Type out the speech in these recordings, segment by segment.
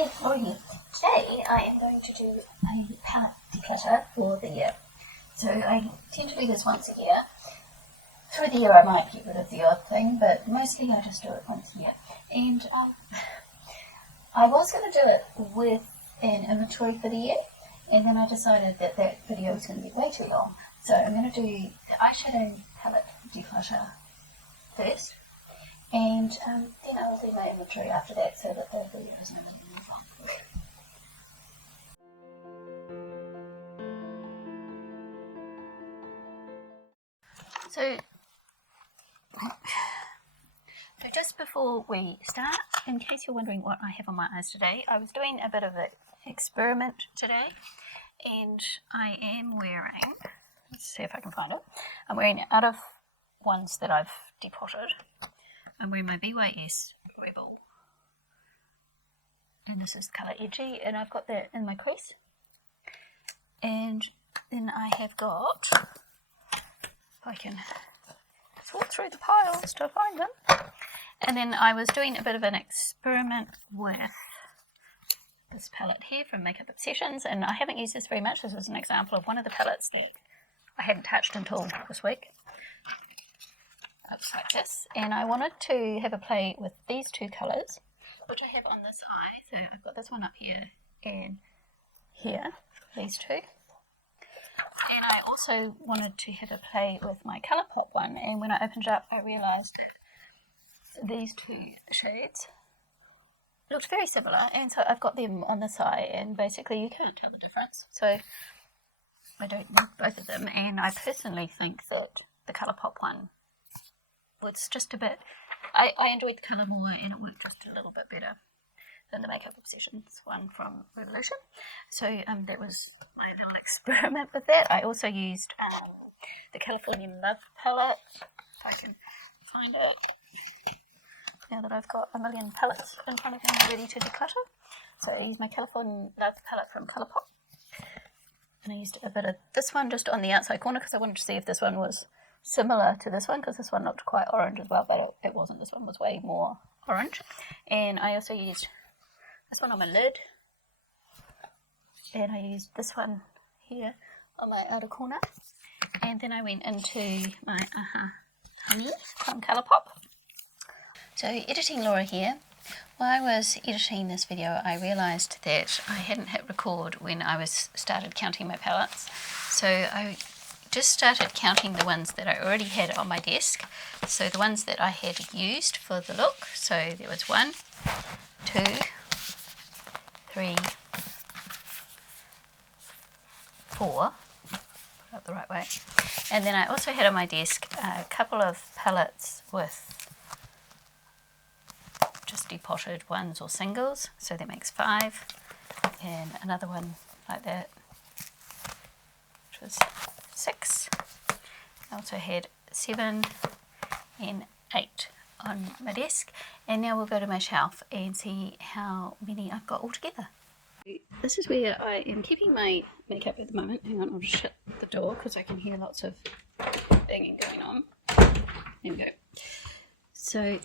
Hi, Laurie here. Today I am going to do a palette declutter for the year. So I tend to do this once a year. Through the year I might get rid of the odd thing, but mostly I just do it once a year. And I was going to do it with an inventory for the year, and then I decided that that video was going to be way too long. So I'm going to do the eyeshadow palette declutter first, and then I will do my inventory after that so that the video doesn't really move on. So just before we start, in case you're wondering what I have on my eyes today, I was doing a bit of an experiment today, and I am wearing, let's see if I can find it, I'm wearing out of ones that I've depotted. I'm wearing my BYS Rebel, and this is the colour Edgy, and I've got that in my crease. And then I have got, if I can sort through the piles to find them. And then I was doing a bit of an experiment with this palette here from Makeup Obsessions, and I haven't used this very much. This is an example of one of the palettes that I hadn't touched until this week. Looks like this, and I wanted to have a play with these two colours, which I have on this eye. So I've got this one up here and here, these two. And I also wanted to have a play with my Colourpop one, and when I opened it up I realised that these two shades looked very similar, and so I've got them on this eye, and basically you can't tell the difference. So I don't need both of them, and I personally think that the Colourpop one was just a bit, I enjoyed the colour more, and it worked just a little bit better than the Makeup Obsessions one from Revolution. So that was my little experiment with that. I also used the California Love Palette, if I can find it, now that I've got a million palettes in front of me ready to declutter. So I used my California Love Palette from Colourpop, and I used a bit of this one just on the outside corner because I wanted to see if this one was similar to this one, because this one looked quite orange as well, but it wasn't. This one was way more orange. And I also used this one on my lid, and I used this one here on my outer corner, and then I went into my Honey from Colourpop. So editing Laura here. While I was editing this video I realised that I hadn't hit record when I started counting my palettes, so I just started counting the ones that I already had on my desk, so the ones that I had used for the look. So there was 1, 2, 3, 4, put it up the right way, and then I also had on my desk a couple of palettes with just depotted ones or singles, so that makes 5, and another one like that, which was 6. I also had 7 and 8 on my desk, and now we'll go to my shelf and see how many I've got all together. This is where I am keeping my makeup at the moment. Hang on, I'll just shut the door because I can hear lots of banging going on. There we go. So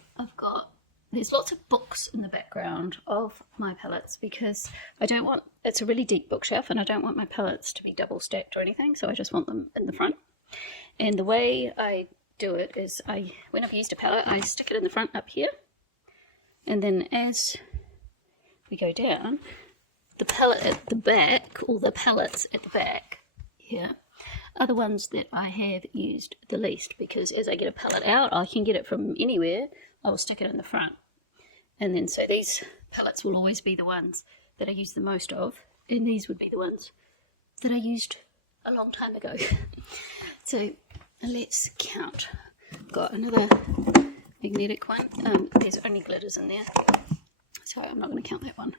there's lots of books in the background of my palettes because I don't want, it's a really deep bookshelf and I don't want my palettes to be double stacked or anything, so I just want them in the front. And the way I do it is when I've used a palette, I stick it in the front up here, and then as we go down, the palette at the back, or the palettes at the back here, are the ones that I have used the least, because as I get a palette out, I can get it from anywhere, I will stick it in the front. And then so these palettes will always be the ones that I use the most of, and these would be the ones that I used a long time ago. So let's count. Got another magnetic one. There's only glitters in there, so I'm not going to count that one.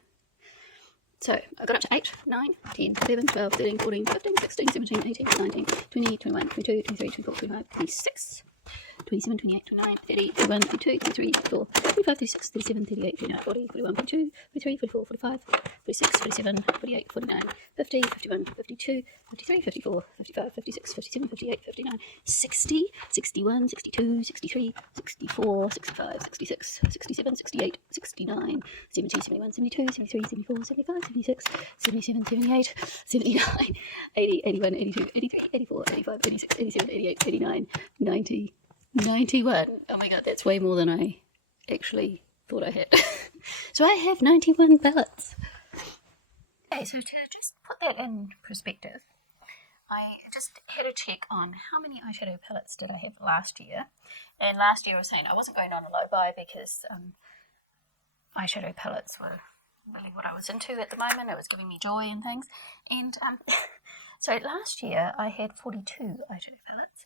So I got up to 8, 9, 10, 11, 12, 13, 14, 15, 16, 17, 18, 19, 20, 21, 22, 23, 24, 25, 26. 27, 28, 29, 30, 31, 32, 33, 34, 35, 36, 37, 38, 39, 40, 41, 42, 43, 44, 45, 46, 47, 48, 49, 50, 51, 52, 53, 54, 55, 56, 57, 58, 59, 60, 61, 62, 63, 64, 65, 66, 67, 68, 69, 70, 71, 72, 73, 74, 75, 76, 77, 78, 79, 80, 81, 82, 83, 84, 85, 86, 87, 88, 89, 90, 91. Oh my god, that's way more than I actually thought I had. So I have 91 palettes. Okay, so to just put that in perspective, I just had a check on how many eyeshadow palettes did I have last year. And last year I was saying I wasn't going on a low buy because eyeshadow palettes were really what I was into at the moment. It was giving me joy and things. And so last year I had 42 eyeshadow palettes.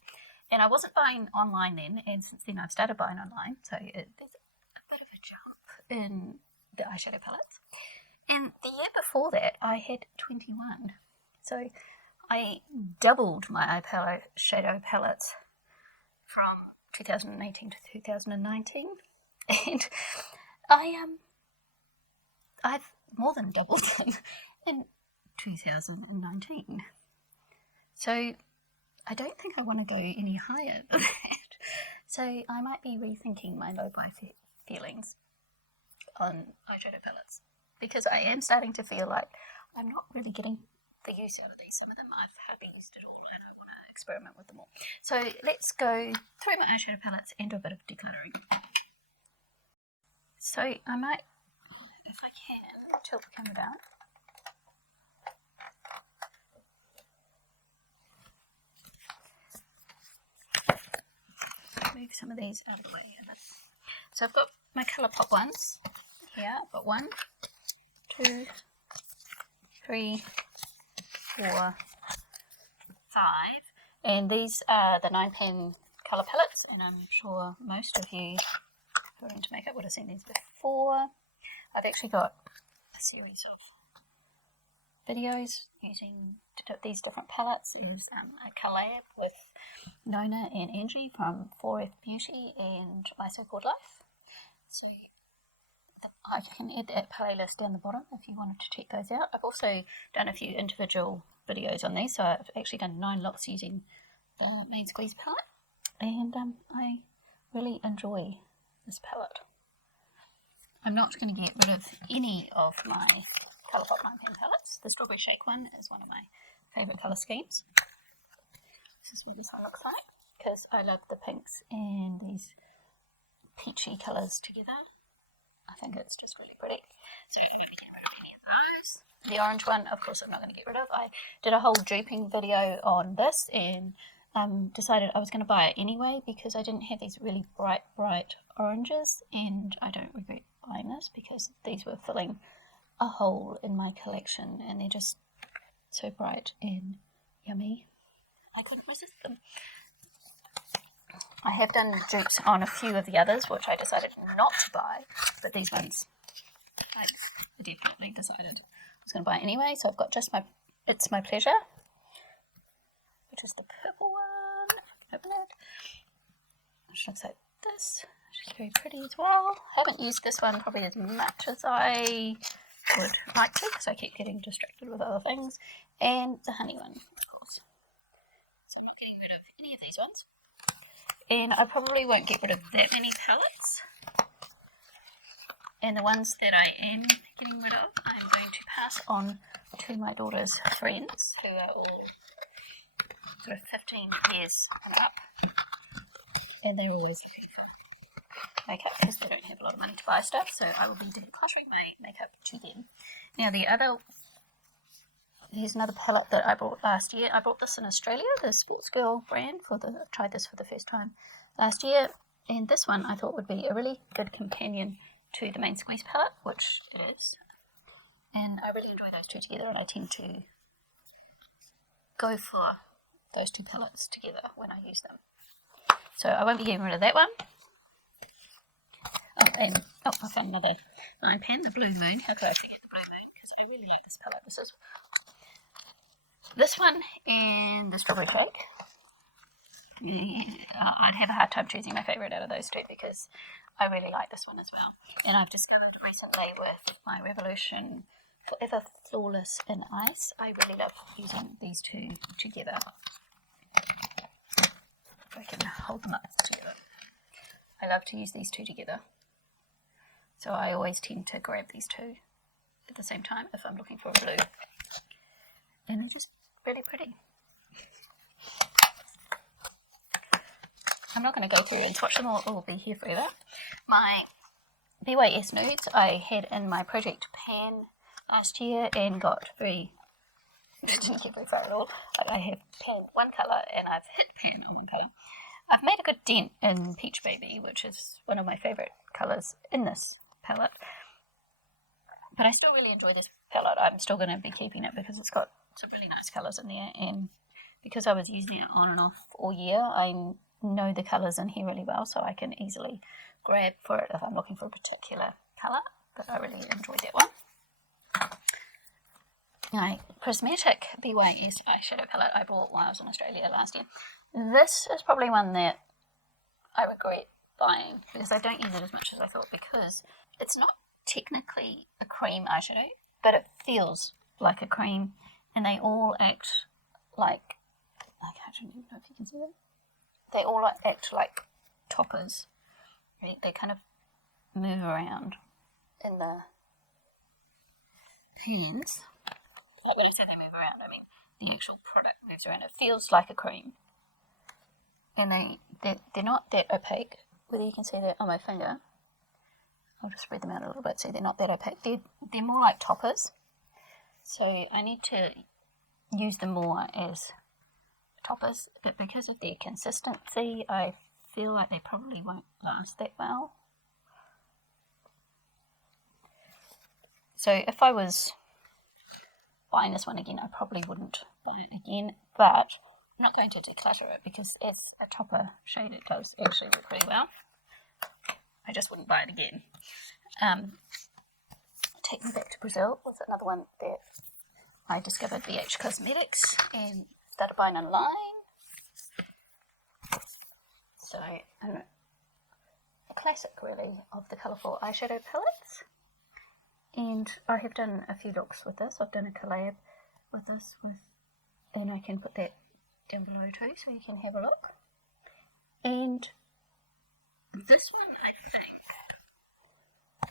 And I wasn't buying online then, and since then I've started buying online. So there's a bit of a jump in the eyeshadow palettes. And the year before that I had 21. So I doubled my eyeshadow palettes from 2018 to 2019, and I've more than doubled them in 2019. So I don't think I want to go any higher than that. So I might be rethinking my low buy feelings on eyeshadow palettes, because I am starting to feel like I'm not really getting the use out of these. Some of them I've hardly used at all, and I want to experiment with them all. So let's go through my eyeshadow palettes and do a bit of decluttering. So I might, if I can, tilt the camera down. Move some of these out of the way a bit. So I've got my Colourpop ones here. I've got 1, 2, 3, 4, 5, and these are the 9-pen colour palettes, and I'm sure most of you who are into makeup would have seen these before. I've actually got a series of videos using these different palettes. There's a collab with Nona and Angie from 4F Beauty and My So-Called Life. So I can add that playlist down the bottom if you wanted to check those out. I've also done a few individual videos on these, so I've actually done 9 looks using the Main Squeeze palette, and I really enjoy this palette. I'm not going to get rid of any of my Colourpop 9-pen palettes. The Strawberry Shake one is one of my favourite colour schemes. This is what this one looks like, because I love the pinks and these peachy colours together. I think it's just really pretty. So I'm going to get rid of any of those. The orange one, of course, I'm not going to get rid of. I did a whole duping video on this and decided I was going to buy it anyway because I didn't have these really bright oranges, and I don't regret buying this because these were filling a hole in my collection and they're just so bright and yummy. I couldn't resist them. I have done dupes on a few of the others, which I decided not to buy, but these ones I definitely decided I was going to buy anyway. So I've got just my It's My Pleasure, which is the purple one. Open it. Which looks like this. Which is very pretty as well. I haven't used this one probably as much as I would like to because I keep getting distracted with other things. And the honey one, of course. So I'm not getting rid of any of these ones. And I probably won't get rid of that many palettes. And the ones that I am getting rid of, I'm going to pass on to my daughter's friends, who are all sort of 15 years and up. And they're always looking for makeup because they don't have a lot of money to buy stuff. So I will be decluttering my makeup to them. Now here's another palette that I bought last year. I bought this in Australia, the Sports Girl brand. I tried this for the first time last year. And this one I thought would be a really good companion to the Main Squeeze palette, which it is. And I really enjoy those two together, and I tend to go for those two palettes together when I use them. So I won't be getting rid of that one. I found another 9-pen, the Blue Moon. How could I forget the Blue Moon? Because I really like this palette. This is this one and the Strawberry Shake. I'd have a hard time choosing my favourite out of those two because I really like this one as well. And I've discovered recently with my Revolution Forever Flawless in Ice, I really love using these two together. If I can hold them up together. I love to use these two together. So I always tend to grab these two at the same time if I'm looking for a blue. And they're just really pretty. I'm not going to go through and swatch them all, it will be here forever. My BYS nudes I had in my project pan last year and got very, didn't get very far at all. I have panned one colour and I've hit pan on one colour. I've made a good dent in Peach Baby, which is one of my favourite colours in this palette. But I still really enjoy this palette. I'm still going to be keeping it because it's got some really nice colours in there, and because I was using it on and off all year, I know the colours in here really well, so I can easily grab for it if I'm looking for a particular colour. But I really enjoyed that one. My Prismatic BYS eyeshadow palette I bought while I was in Australia last year. This is probably one that I regret buying because I don't use it as much as I thought, because it's not technically a cream eyeshadow, but it feels like a cream, and they all act like, I don't even know if you can see them. They all act like toppers. They kind of move around in the hands. Like when I say they move around, I mean the actual product moves around. It feels like a cream. And they're not that opaque, whether you can see that on my finger. I'll just spread them out a little bit so they're not that opaque. They're more like toppers. So I need to use them more as toppers, but because of their consistency, I feel like they probably won't last that well. So if I was buying this one again, I probably wouldn't buy it again, but I'm not going to declutter it because as a topper shade it does actually work pretty well. I just wouldn't buy it again. Take Me Back to Brazil was another one that I discovered BH Cosmetics and started buying online. So a classic really of the colourful eyeshadow palettes. And I have done a few looks with this. I've done a collab with this, and I can put that down below too so you can have a look. And this one I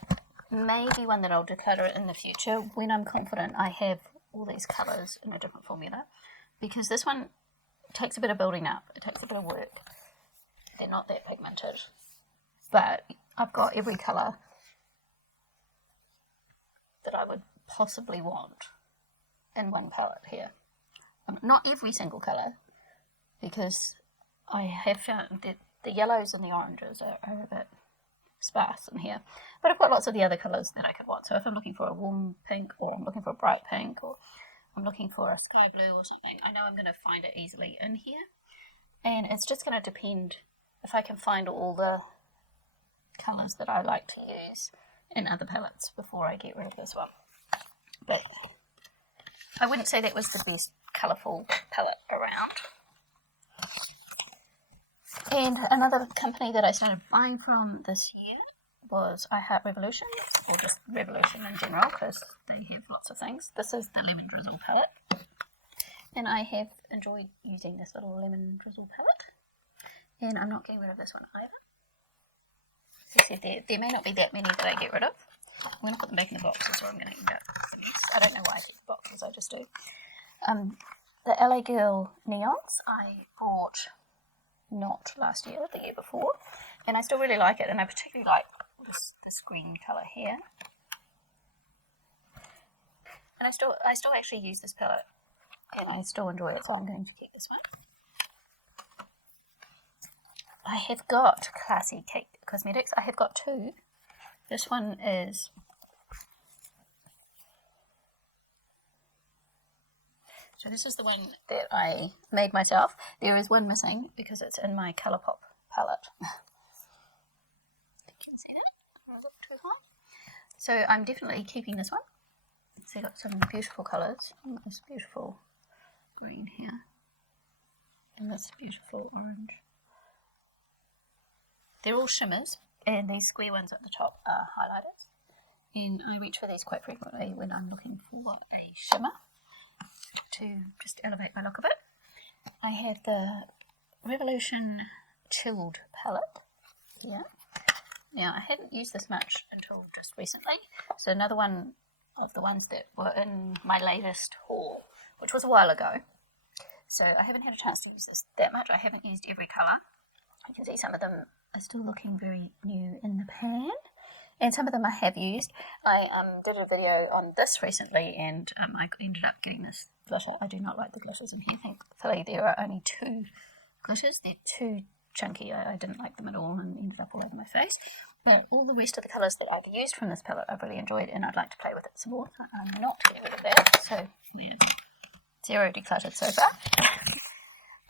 think may be one that I'll declutter in the future when I'm confident I have all these colours in a different formula, because this one takes a bit of building up, it takes a bit of work. They're not that pigmented, but I've got every colour that I would possibly want in one palette here. Not every single colour, because I have found that the yellows and the oranges are a bit sparse in here, but I've got lots of the other colours that I could want. So if I'm looking for a warm pink, or I'm looking for a bright pink, or I'm looking for a sky blue or something, I know I'm going to find it easily in here. And it's just going to depend if I can find all the colours that I like to use in other palettes before I get rid of this one. But I wouldn't say that was the best colourful palette around. And another company that I started buying from this year was I Heart Revolution, or just Revolution in general, because they have lots of things. This is the Lemon Drizzle palette, and I have enjoyed using this little Lemon Drizzle palette, and I'm not getting rid of this one either. As I said, there may not be that many that I get rid of. I'm going to put them back in the boxes, or I'm going to end up with a mess. I don't know why I keep the boxes, I just do. The LA Girl Neons I bought not last year, the year before, and I still really like it, and I particularly like this green colour here. And I still actually use this palette, and I still enjoy it, so I'm going to keep this one. I have got Classy Cake Cosmetics. I have got two. This one is so this is the one that I made myself. There is one missing because it's in my Colourpop palette. You can see that? I don't look too high. So I'm definitely keeping this one. So you've got some beautiful colours. This beautiful green here. and this beautiful orange. They're all shimmers, and these square ones at the top are highlighters. And I reach for these quite frequently when I'm looking for a shimmer to just elevate my look a bit. I have the Revolution Chilled palette here. Now, I hadn't used this much until just recently, so another one of the ones that were in my latest haul, which was a while ago. So I haven't had a chance to use this that much. I haven't used every colour. You can see some of them are still looking very new in the pan, and some of them I have used. I did a video on this recently, and I ended up getting this glitter. I do not like the glitters in here. Thankfully there are only 2 glitters. They're too chunky. I didn't like them at all and ended up all over my face. But all the rest of the colours that I've used from this palette I've really enjoyed, and I'd like to play with it some more. So I'm not getting rid of that, so we're 0 decluttered so far.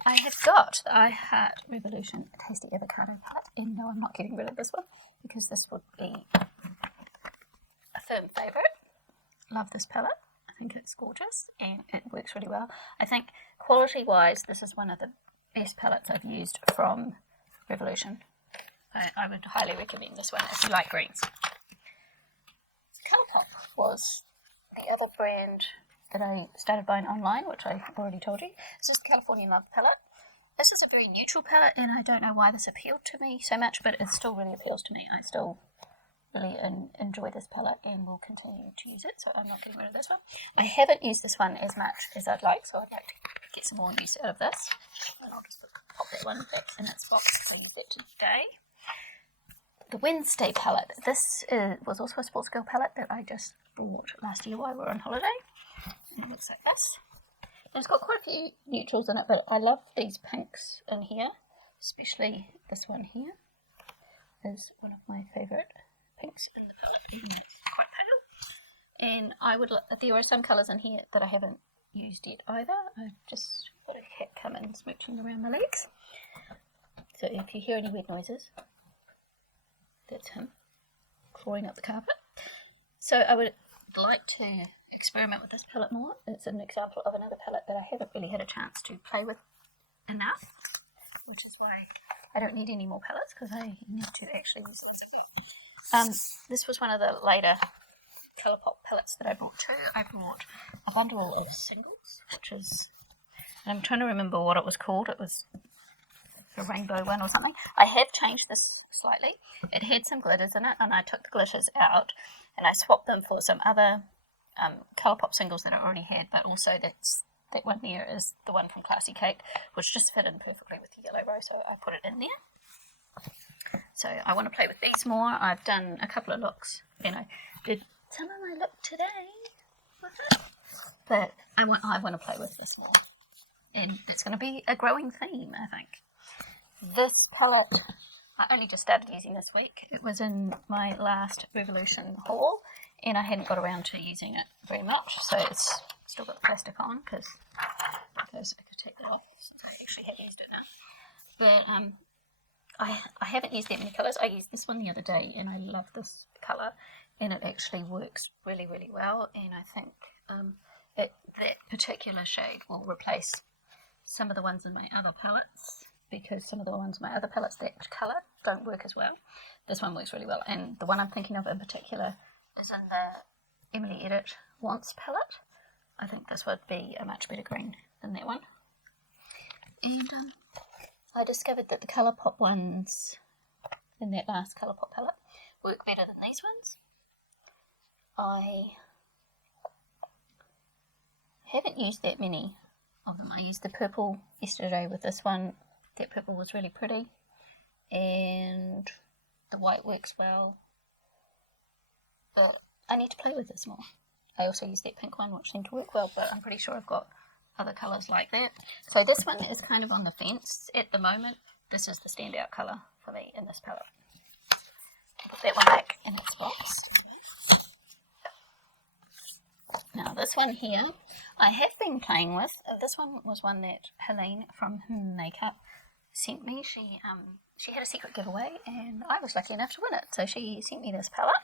I have got the I Heart Revolution Tasty Avocado palette, and no, I'm not getting rid of this one because this would be a firm favourite. Love this palette. I think it's gorgeous and it works really well. I think quality wise this is one of the best palettes I've used from Revolution. I would highly recommend this one if you like greens. Colourpop was the other brand that I started buying online, which I already told you. This is the California Love palette. This is a very neutral palette, and I don't know why this appealed to me so much, but it still really appeals to me. I still really enjoy this palette and will continue to use it, so I'm not getting rid of this one. I haven't used this one as much as I'd like, so I'd like to get some more use out of this. And I'll just pop that one back in its box because I used it today. The Wednesday palette. This was also a Sports Girl palette that I just bought last year while we were on holiday. And it looks like this. And it's got quite a few neutrals in it, but I love these pinks in here, especially this one here is one of my favourite pinks in the palette, even though it's quite pale. And there are some colours in here that I haven't used yet either. I've just got a cat come in smooching around my legs. So if you hear any weird noises, that's him clawing up the carpet. So I would like to experiment with this palette more. It's an example of another palette that I haven't really had a chance to play with enough, which is why I don't need any more palettes because I need to actually use this again. This was one of the later Colourpop palettes that I brought too. I brought a bundle of singles, which is, and I'm trying to remember what it was called. It was a rainbow one or something. I have changed this slightly. It had some glitters in it, and I took the glitters out and I swapped them for some other Colourpop singles that I already had, but also that one there is the one from Classy Cake, which just fit in perfectly with the yellow rose, so I put it in there. So I want to play with these more. I've done a couple of looks, did some of my look today with it, but I want to play with this more, and it's going to be a growing theme, I think. This palette, I only just started using this week. It was in my last Revolution haul, and I hadn't got around to using it very much, so it's still got the plastic on because I could take that off since I actually have used it now. But I haven't used that many colours. I used this one the other day, and I love this colour, and it actually works really, really well, and I think that particular shade will replace some of the ones in my other palettes, because some of the ones in my other palettes, that colour, don't work as well. This one works really well, and the one I'm thinking of in particular is in the Emily Edit Wants palette. I think this would be a much better green than that one. And I discovered that the Colourpop ones in that last Colourpop palette work better than these ones. I haven't used that many of them. I used the purple yesterday with this one. That purple was really pretty, and the white works well, but I need to play with this more. I also used that pink one, which seemed to work well, but I'm pretty sure I've got other colours like that. So this one is kind of on the fence at the moment. This is the standout colour for me in this palette. I'll put that one back in its box. Now this one here, I have been playing with. This one was one that Helene from Makeup sent me. She had a secret giveaway, and I was lucky enough to win it. So she sent me this palette,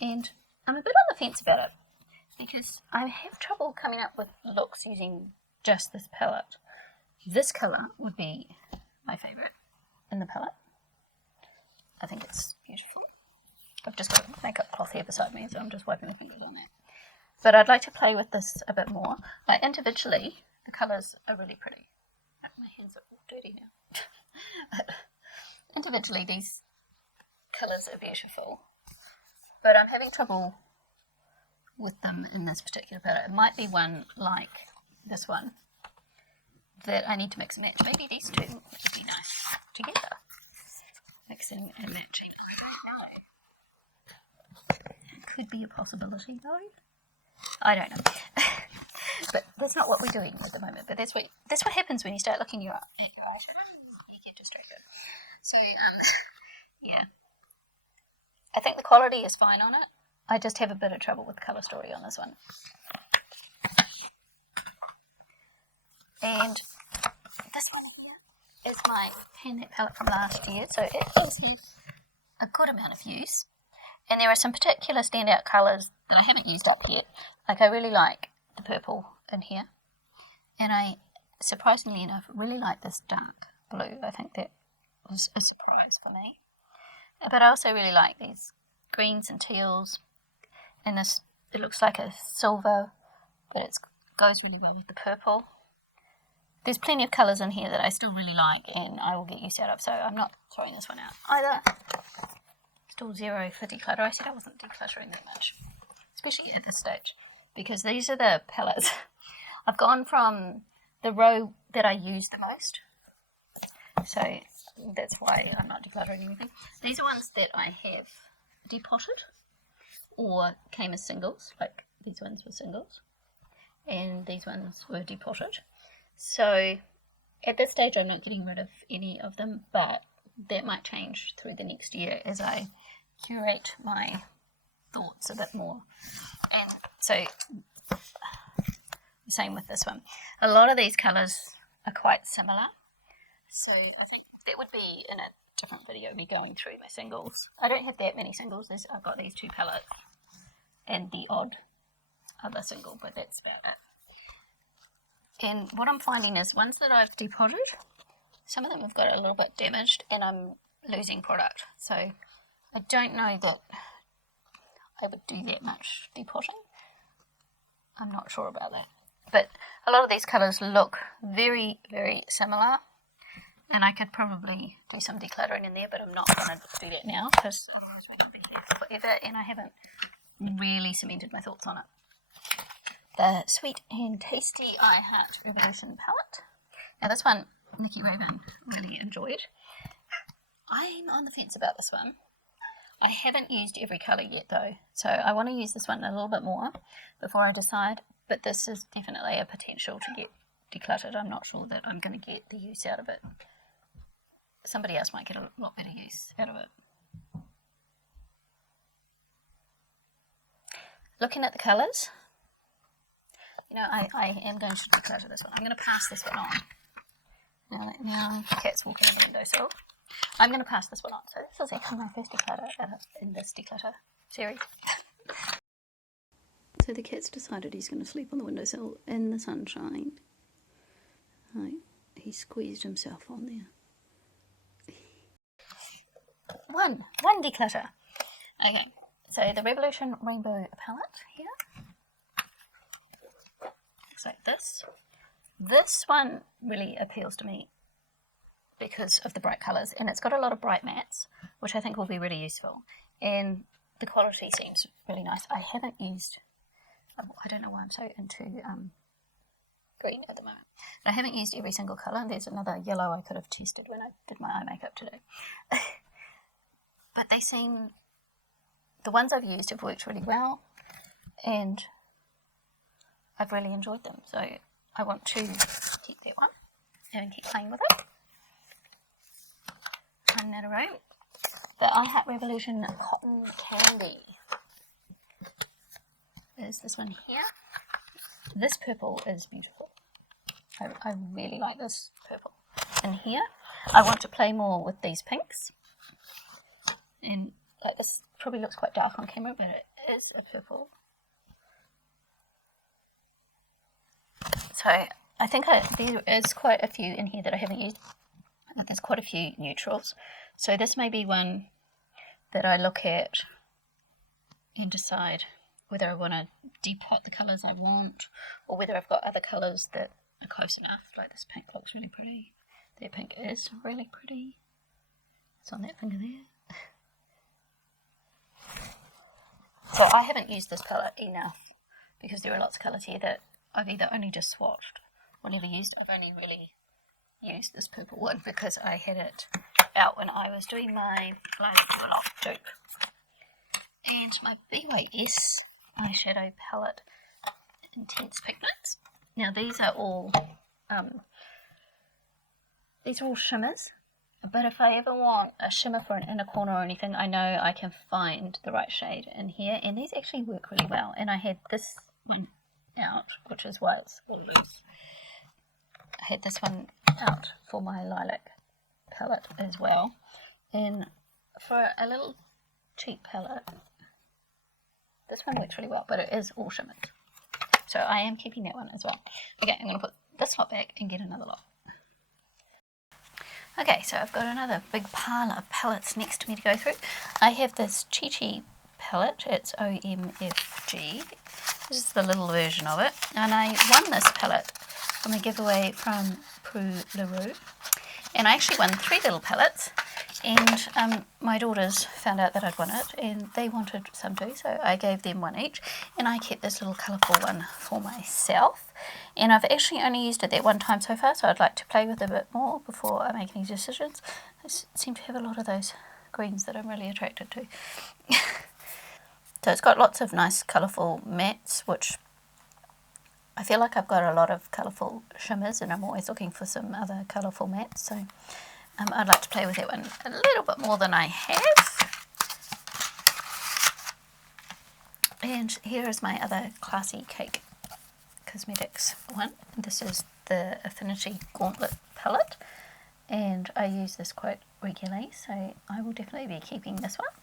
and I'm a bit on the fence about it because I have trouble coming up with looks using just this palette. This colour would be my favourite in the palette. I think it's beautiful. I've just got a makeup cloth here beside me, so I'm just wiping my fingers on that. But I'd like to play with this a bit more. Like individually, the colours are really pretty. Oh, my hands are all dirty now. But individually, these colours are beautiful. But I'm having trouble with them in this particular palette. It might be one like this one that I need to mix and match. Maybe these two would be nice together. Mixing and matching. I don't know. Could be a possibility though. I don't know. But that's not what we're doing at the moment. But that's what happens when you start looking at your eyeshadow. You get distracted. So yeah. I think the quality is fine on it. I just have a bit of trouble with the colour story on this one. And this one here is my Gauntlet palette from last year, so it has had a good amount of use. And there are some particular standout colours that I haven't used up yet. Like I really like the purple in here. And I, surprisingly enough, really like this dark blue. I think that was a surprise for me. But I also really like these greens and teals. And this, it looks like a silver, but it goes really well with the purple. There's plenty of colours in here that I still really like and I will get use out of, so I'm not throwing this one out either. Still 0 for declutter. I said I wasn't decluttering that much, especially at this stage, because these are the palettes. I've gone from the row that I use the most, so that's why I'm not decluttering anything. These are ones that I have depotted or came as singles, like these ones were singles, and these ones were depotted. So at this stage I'm not getting rid of any of them, but that might change through the next year as I curate my thoughts a bit more. And so same with this one. A lot of these colours are quite similar, so I think that would be in a different video, me going through my singles. I don't have that many singles. I've got these two palettes and the odd other single, but that's about it. And what I'm finding is ones that I've depotted, some of them have got a little bit damaged and I'm losing product. So I don't know that I would do that much depotting. I'm not sure about that. But a lot of these colours look very, very similar. And I could probably do some decluttering in there, but I'm not going to do that now because otherwise we're going to be here forever and I haven't really cemented my thoughts on it. The Sweet and Tasty I Heart Revolution palette. Now this one, Nikki Raven really enjoyed. I'm on the fence about this one. I haven't used every colour yet though, so I want to use this one a little bit more before I decide, but this is definitely a potential to get decluttered. I'm not sure that I'm going to get the use out of it. Somebody else might get a lot better use out of it. Looking at the colours, you know, I am going to declutter this one. I'm going to pass this one on. Now the cat's walking in the windowsill. I'm going to pass this one on. So this is actually my first declutter in this declutter series. So the cat's decided he's going to sleep on the windowsill in the sunshine. Right, he squeezed himself on there. One declutter. Okay, so the Revolution Rainbow Palette here. Looks like this. This one really appeals to me because of the bright colours, and it's got a lot of bright mattes, which I think will be really useful. And the quality seems really nice. I haven't used, I don't know why I'm so into green at the moment. But I haven't used every single colour. There's another yellow I could have tested when I did my eye makeup today. But they seem, the ones I've used have worked really well, and I've really enjoyed them. So I want to keep that one and keep playing with it. Turn that around. The I Heart Revolution Cotton Candy is this one here. This purple is beautiful. I really like this purple. And here, I want to play more with these pinks. And like this probably looks quite dark on camera, but it is a purple. So I think there is quite a few in here that I haven't used. There's quite a few neutrals. So this may be one that I look at and decide whether I want to depot the colours I want, or whether I've got other colours that are close enough. Like this pink looks really pretty. That pink is really pretty. It's on that finger there. So I haven't used this palette enough because there are lots of colours here that I've either only just swatched or never used. I've only really used this purple one because I had it out when I was doing my Live Do A Lot dupe. And my BYS eyeshadow palette Intense Pigments. Now these are all shimmers, but if I ever want a shimmer for an inner corner or anything, I know I can find the right shade in here, and these actually work really well. And I had this one out, which is why it's all loose. I had this one out for my lilac palette as well, and for a little cheap palette, this one works really well, but it is all shimmered. So I am keeping that one as well. Okay, I'm going to put this lot back and get another lot. Okay, so I've got another big pile of palettes next to me to go through. I have this Chi palette. It's OMFG. This is the little version of it. And I won this palette from a giveaway from Prue LaRue. And I actually won 3 little palettes. And my daughters found out that I'd won it, and they wanted some too, so I gave them one each, and I kept this little colourful one for myself. And I've actually only used it that one time so far, so I'd like to play with it a bit more before I make any decisions. I seem to have a lot of those greens that I'm really attracted to. So it's got lots of nice colourful mattes, which I feel like I've got a lot of colourful shimmers, and I'm always looking for some other colourful mattes, so I'd like to play with that one a little bit more than I have. And here is my other Classy Cake Cosmetics one. This is the Affinity Gauntlet palette, and I use this quite regularly, so I will definitely be keeping this one.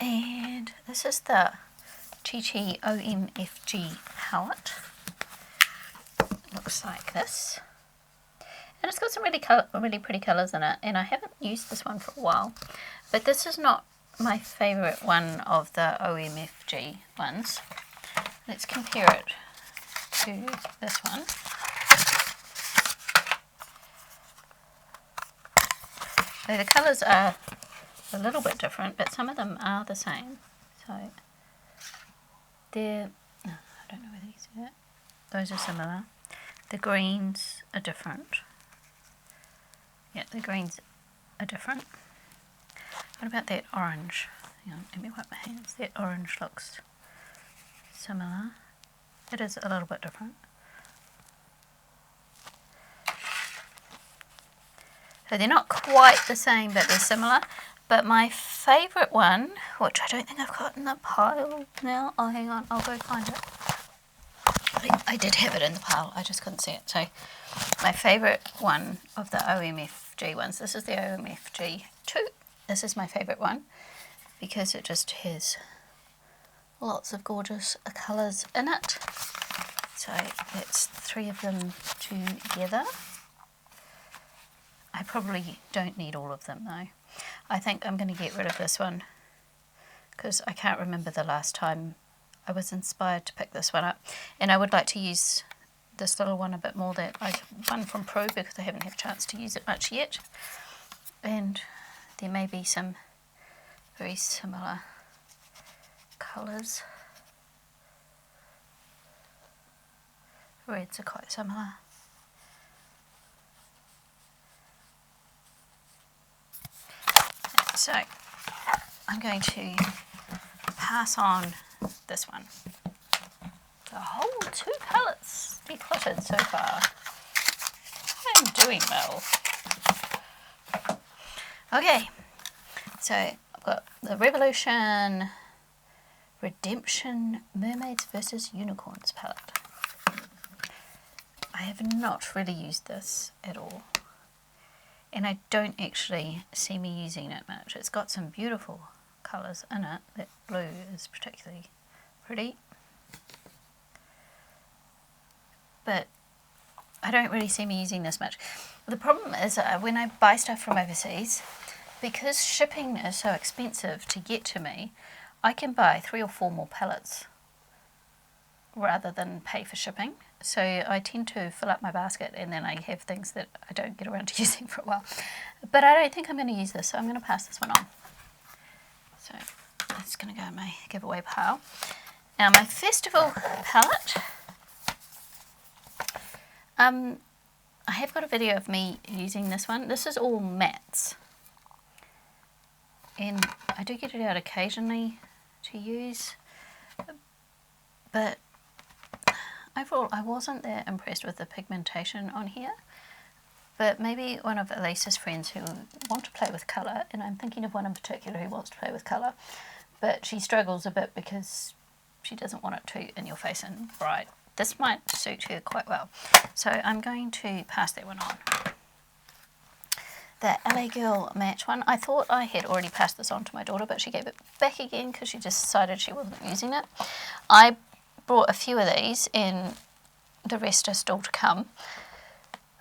And this is the Chi OMFG palette. It looks like this. And it's got some really pretty colours in it, and I haven't used this one for a while, but this is not my favourite one of the OMFG ones. Let's compare it to this one. So the colours are a little bit different, but some of them are the same. So they're, I don't know whether you see that. Those are similar. The greens are different. Yeah, the greens are different. What about that orange? Hang on, let me wipe my hands. That orange looks similar. It is a little bit different. So they're not quite the same, but they're similar. But my favourite one, which I don't think I've got in the pile now. Oh, hang on, I'll go find it. I did have it in the pile, I just couldn't see it. So my favourite one of the OMFG ones, this is the OMFG 2. This is my favourite one because it just has lots of gorgeous colours in it. So it's 3 of them together. I probably don't need all of them though. I think I'm going to get rid of this one because I can't remember the last time I was inspired to pick this one up. And I would like to use this little one a bit more that I won from Prue because I haven't had a chance to use it much yet. And there may be some very similar colours. Reds are quite similar. So I'm going to pass on this one. The whole 2 palettes decluttered so far. I'm doing well. Okay, so I've got the Revolution Redemption Mermaids vs Unicorns palette. I have not really used this at all, and I don't actually see me using it much. It's got some beautiful colours in it. That blue is particularly pretty. but I don't really see me using this much. The problem is when I buy stuff from overseas, because shipping is so expensive to get to me, I can buy 3 or 4 more palettes rather than pay for shipping. So I tend to fill up my basket and then I have things that I don't get around to using for a while. But I don't think I'm going to use this, so I'm going to pass this one on. So that's going to go in my giveaway pile. Now my festival palette. I have got a video of me using this one. This is all mattes. And I do get it out occasionally to use. But overall, I wasn't that impressed with the pigmentation on here. But maybe one of Elisa's friends who want to play with colour, and I'm thinking of one in particular who wants to play with colour, but she struggles a bit because she doesn't want it too in your face and bright. This might suit her quite well. So I'm going to pass that one on. The LA Girl Match one, I thought I had already passed this on to my daughter, but she gave it back again because she just decided she wasn't using it. I brought a few of these and the rest are still to come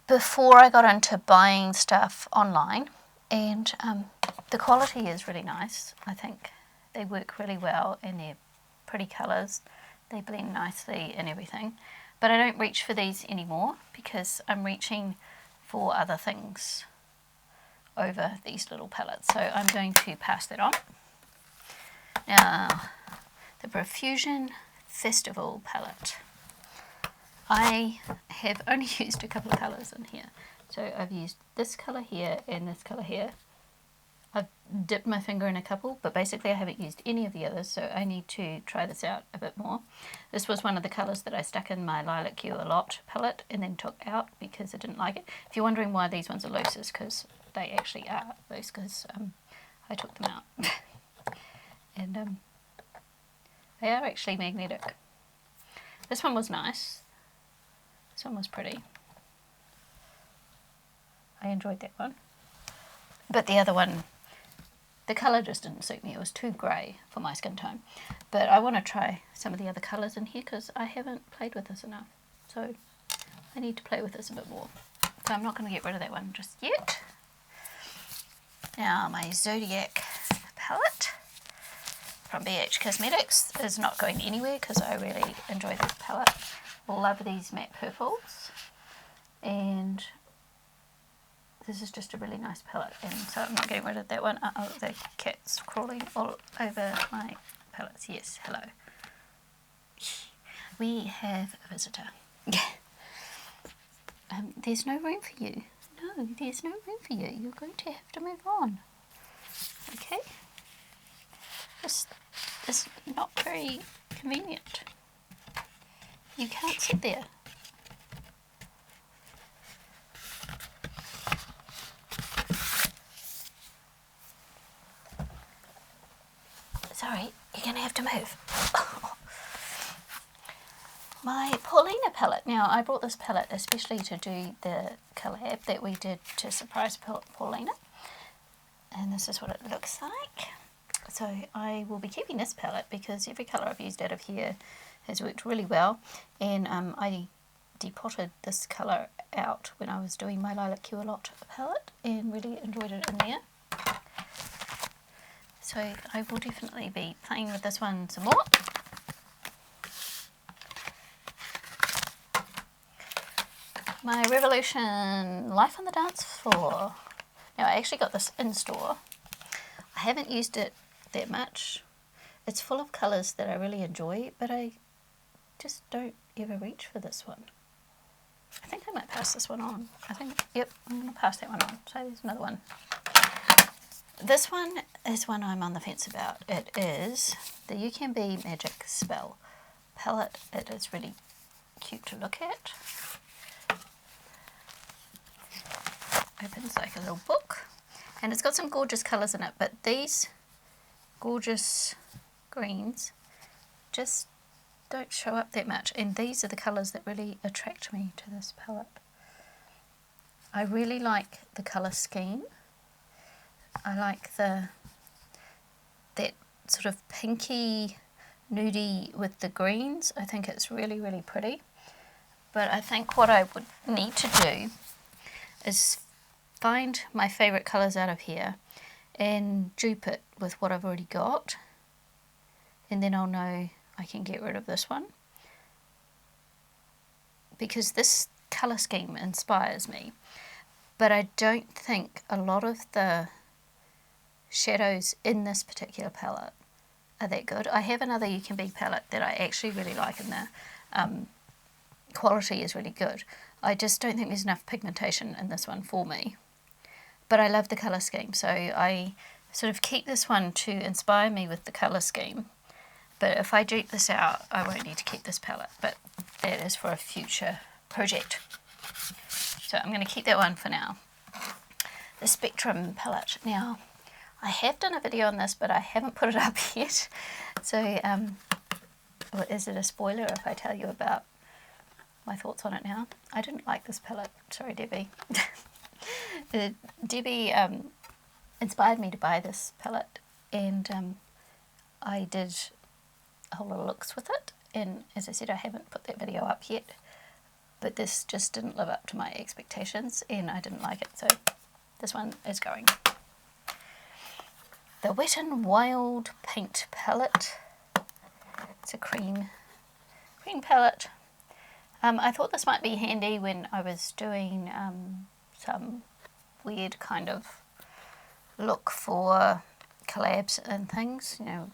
before I got into buying stuff online, and the quality is really nice. I think they work really well and they're pretty colours. They blend nicely and everything, but I don't reach for these anymore because I'm reaching for other things over these little palettes. So I'm going to pass that on. Now, the Profusion Festival palette. I have only used a couple of colours in here. So I've used this colour here and this colour here. I've dipped my finger in a couple, but basically I haven't used any of the others, so I need to try this out a bit more. This was one of the colours that I stuck in my Lilac You A Lot palette and then took out because I didn't like it. If you're wondering why these ones are loose, it's because they actually are loose because I took them out. And they are actually magnetic. This one was nice. This one was pretty. I enjoyed that one. But the other one, the colour just didn't suit me. It was too grey for my skin tone. But I want to try some of the other colours in here because I haven't played with this enough. So I need to play with this a bit more. So I'm not going to get rid of that one just yet. Now my Zodiac Palette from BH Cosmetics is not going anywhere because I really enjoy this palette. Love these matte purples. And this is just a really nice palette, and so I'm not getting rid of that one. Uh-oh, the cat's crawling all over my palettes. Yes, hello. We have a visitor. There's no room for you. No, there's no room for you. You're going to have to move on. Okay? This is not very convenient. You can't sit there. Sorry, you're going to have to move. My Paulina palette. Now, I brought this palette especially to do the collab that we did to surprise Paulina. And this is what it looks like. So I will be keeping this palette because every colour I've used out of here has worked really well. And I depotted this colour out when I was doing my Lilac You A Lot palette and really enjoyed it in there. So I will definitely be playing with this one some more. My Revolution Life on the Dance Floor. Now I actually got this in store. I haven't used it that much. It's full of colours that I really enjoy, but I just don't ever reach for this one. I think I might pass this one on. Yep, I'm going to pass that one on. So there's another one. This one is one I'm on the fence about. It is the You Can Be Magic Spell palette. It is really cute to look at. Opens like a little book. And it's got some gorgeous colours in it, but these gorgeous greens just don't show up that much. And these are the colours that really attract me to this palette. I really like the colour scheme. I like that sort of pinky nudie with the greens. I think it's really, really pretty. But I think what I would need to do is find my favourite colours out of here and dupe it with what I've already got, and then I'll know I can get rid of this one, because this colour scheme inspires me, but I don't think a lot of the shadows in this particular palette are that good. I have another You Can Be palette that I actually really like, and the quality is really good. I just don't think there's enough pigmentation in this one for me. But I love the colour scheme, so I sort of keep this one to inspire me with the colour scheme. But if I dupe this out, I won't need to keep this palette, but that is for a future project. So I'm going to keep that one for now. The Spectrum palette. Now, I have done a video on this, but I haven't put it up yet. So, is it a spoiler if I tell you about my thoughts on it now? I didn't like this palette. Sorry, Debbie. Debbie inspired me to buy this palette, and I did a whole lot of looks with it, and as I said, I haven't put that video up yet, but this just didn't live up to my expectations and I didn't like it, so this one is going. The Wet n Wild paint palette. It's a cream palette. I thought this might be handy when I was doing some weird kind of look for collabs and things, you know,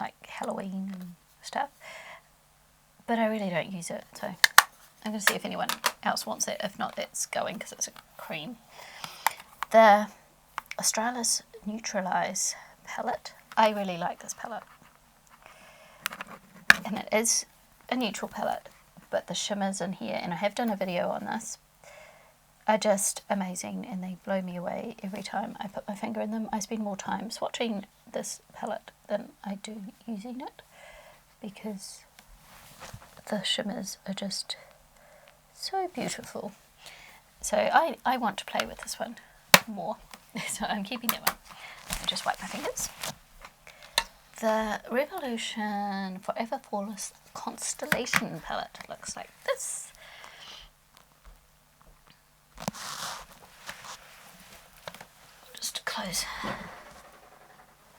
like Halloween and stuff, but I really don't use it, so I'm going to see if anyone else wants it. If not, that's going because it's a cream. The Australis Neutralize palette. I really like this palette, and it is a neutral palette, but the shimmers in here, and I have done a video on this, are just amazing, and they blow me away every time I put my finger in them. I spend more time swatching this palette than I do using it, because the shimmers are just so beautiful. So I want to play with this one more, so I'm keeping that one. I'll just wipe my fingers. The Revolution Forever Flawless Constellation palette looks like this. Just to close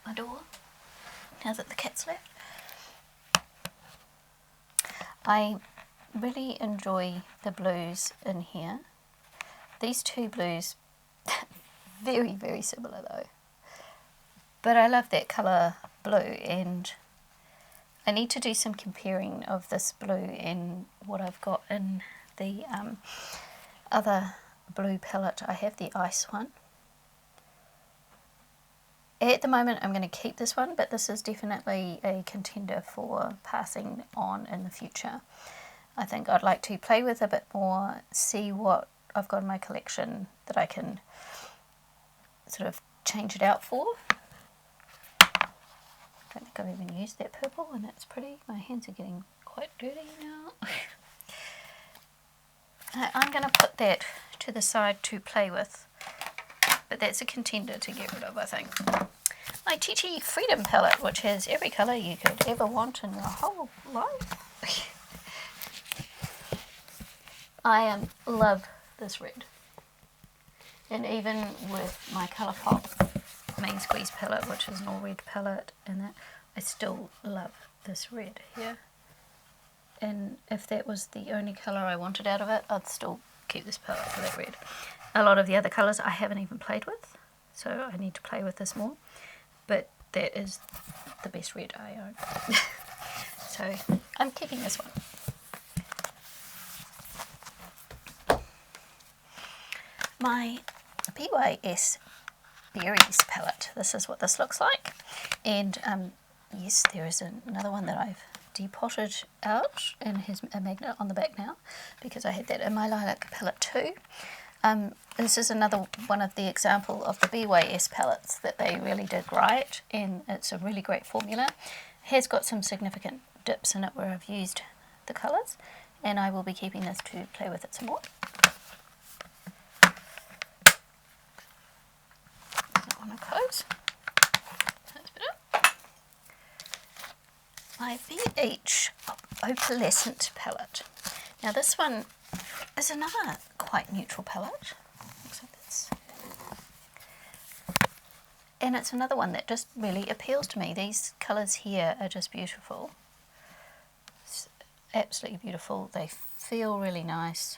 my door now that the cat's left. I really enjoy the blues in here. These two blues, very, very similar though. But I love that colour blue, and I need to do some comparing of this blue and what I've got in the other blue palette. I have the ice one. At the moment I'm going to keep this one, but this is definitely a contender for passing on in the future. I think I'd like to play with a bit more, see what I've got in my collection that I can sort of change it out for. I don't think I've even used that purple, and it's pretty. My hands are getting quite dirty now. I'm going to put that to the side to play with, but that's a contender to get rid of, I think. My TT Freedom palette, which has every colour you could ever want in your whole life. I love this red, and even with my Colourpop Main Squeeze palette, which is an all red palette, and that, I still love this red here. And if that was the only colour I wanted out of it, I'd still keep this palette for that red. A lot of the other colours I haven't even played with, so I need to play with this more, but that is the best red I own. So I'm keeping this one. My BYS Berries palette. This is what this looks like, and yes, there is another one that I've depotted out and has a magnet on the back now, because I had that in my Lilac palette too. This is another one of the example of the BYS palettes that they really did right, and it's a really great formula. It has got some significant dips in it where I've used the colours, and I will be keeping this to play with it some more. On a close. That's better. My VH Opalescent palette. Now this one is another quite neutral palette. Looks like this. And it's another one that just really appeals to me. These colours here are just beautiful. It's absolutely beautiful. They feel really nice.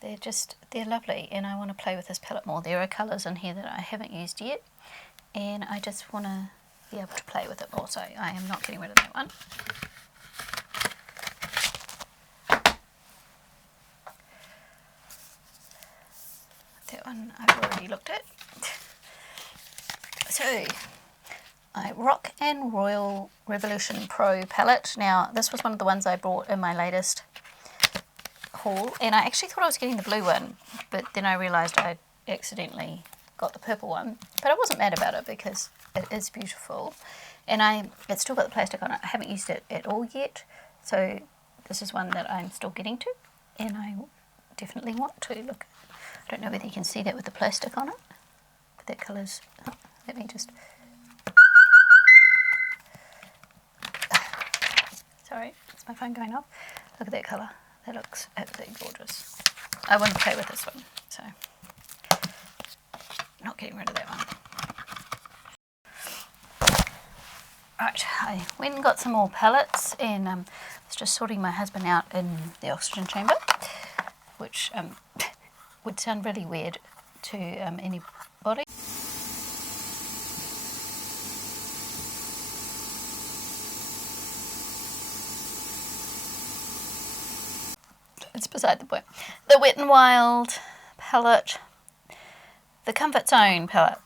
They're lovely, and I want to play with this palette more. There are colours in here that I haven't used yet, and I just want to be able to play with it more, so I am not getting rid of that one. That one I've already looked at. So, my Rock and Royal Revolution Pro palette. Now, this was one of the ones I bought in my latest haul, and I actually thought I was getting the blue one, but then I realised I accidentally got the purple one. But I wasn't mad about it because it is beautiful, and it's still got the plastic on it. I haven't used it at all yet, so this is one that I'm still getting to, and I definitely want to. Look, I don't know whether you can see that with the plastic on it, but that colour's... Oh, let me just... Sorry, is my phone going off? Look at that colour. That looks absolutely gorgeous. I want to play with this one, so not getting rid of that one. Right, I went and got some more palettes, and was just sorting my husband out in the oxygen chamber, which would sound really weird to anybody. It's beside the point. The Wet n Wild palette, the Comfort Zone palette.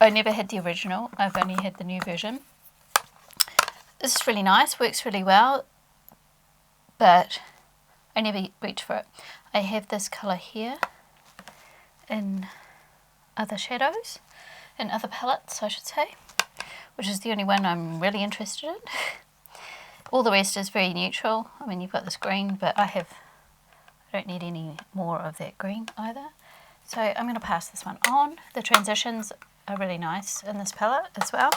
I never had the original, I've only had the new version. This is really nice, works really well, but I never reach for it. I have this colour here in other shadows, in other palettes I should say, which is the only one I'm really interested in. All the rest is very neutral. I mean, you've got this green, but I don't need any more of that green either. So I'm going to pass this one on. The transitions are really nice in this palette as well.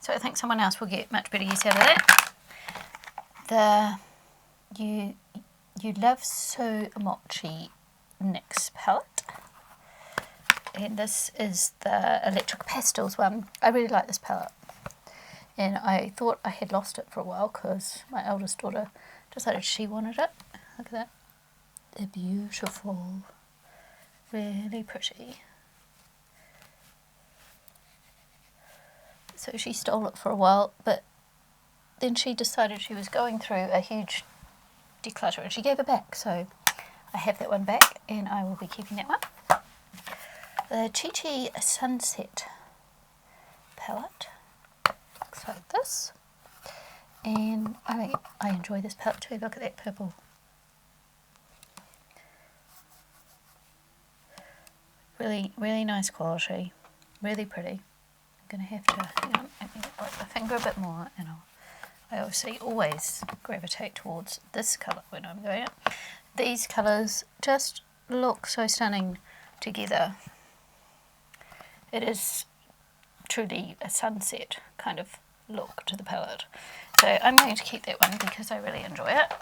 So I think someone else will get much better use out of that. You Love So Mochi NYX palette. And this is the Electric Pastels one. I really like this palette. And I thought I had lost it for a while because my eldest daughter decided she wanted it. Look at that. They're beautiful. Really pretty. So she stole it for a while, but then she decided she was going through a huge declutter and she gave it back. So I have that one back and I will be keeping that one. The Chi Chi Sunset palette. Looks like this, and I enjoy this palette too. Look at that purple. Really nice quality, really pretty. I'm going to have to, hang on, let me work my finger a bit more, and I obviously always gravitate towards this colour when I'm doing it. These colours just look so stunning together. It is truly a sunset kind of look to the palette. So I'm going to keep that one because I really enjoy it.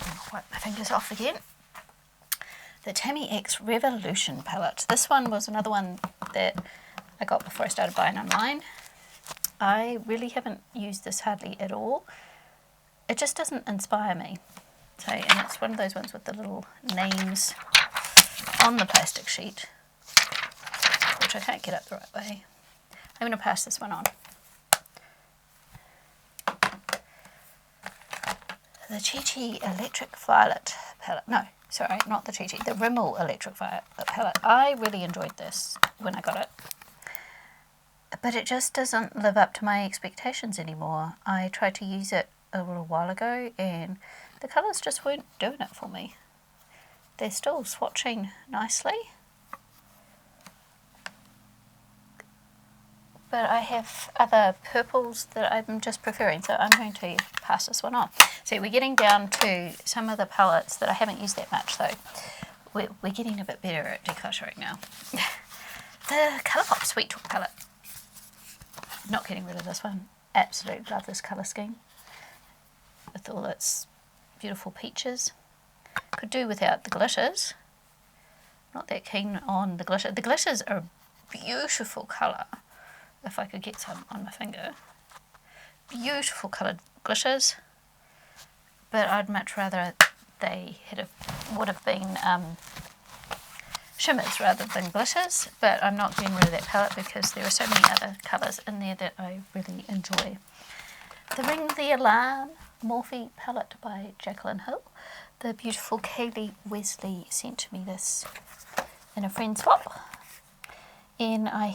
I'll wipe my fingers off again. The Tammy X Revolution palette. This one was another one that I got before I started buying online. I really haven't used this hardly at all. It just doesn't inspire me. So, and it's one of those ones with the little names on the plastic sheet, which I can't get up the right way. I'm going to pass this one on. The Chi Chi Electric Violet palette. No, sorry, not the Chi Chi. The Rimmel Electric Violet palette. I really enjoyed this when I got it. But it just doesn't live up to my expectations anymore. I tried to use it a little while ago and the colours just weren't doing it for me. They're still swatching nicely, but I have other purples that I'm just preferring, so I'm going to pass this one on. So we're getting down to some of the palettes that I haven't used that much though. We're getting a bit better at decluttering now. The Colourpop Sweet Talk palette. not getting rid of this one. Absolutely love this colour scheme with all its beautiful peaches. Could do without the glitters. Not that keen on the glitter. The glitters are a beautiful colour. If I could get some on my finger. Beautiful coloured glitters. But I'd much rather they would have been shimmers rather than glitters. But I'm not getting rid of that palette because there are so many other colours in there that I really enjoy. The Ring the Alarm Morphe palette by Jacqueline Hill. The beautiful Kaylee Wesley sent me this in a friend swap, and I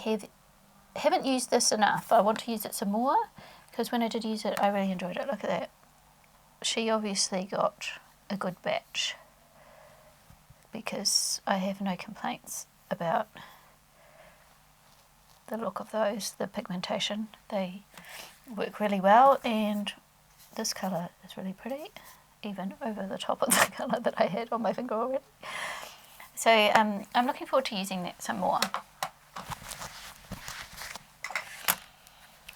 haven't used this enough. I want to use it some more because when I did use it I really enjoyed it. Look at that. She obviously got a good batch because I have no complaints about the look of those, the pigmentation. They work really well, and this colour is really pretty, even over the top of the colour that I had on my finger already. So I'm looking forward to using that some more.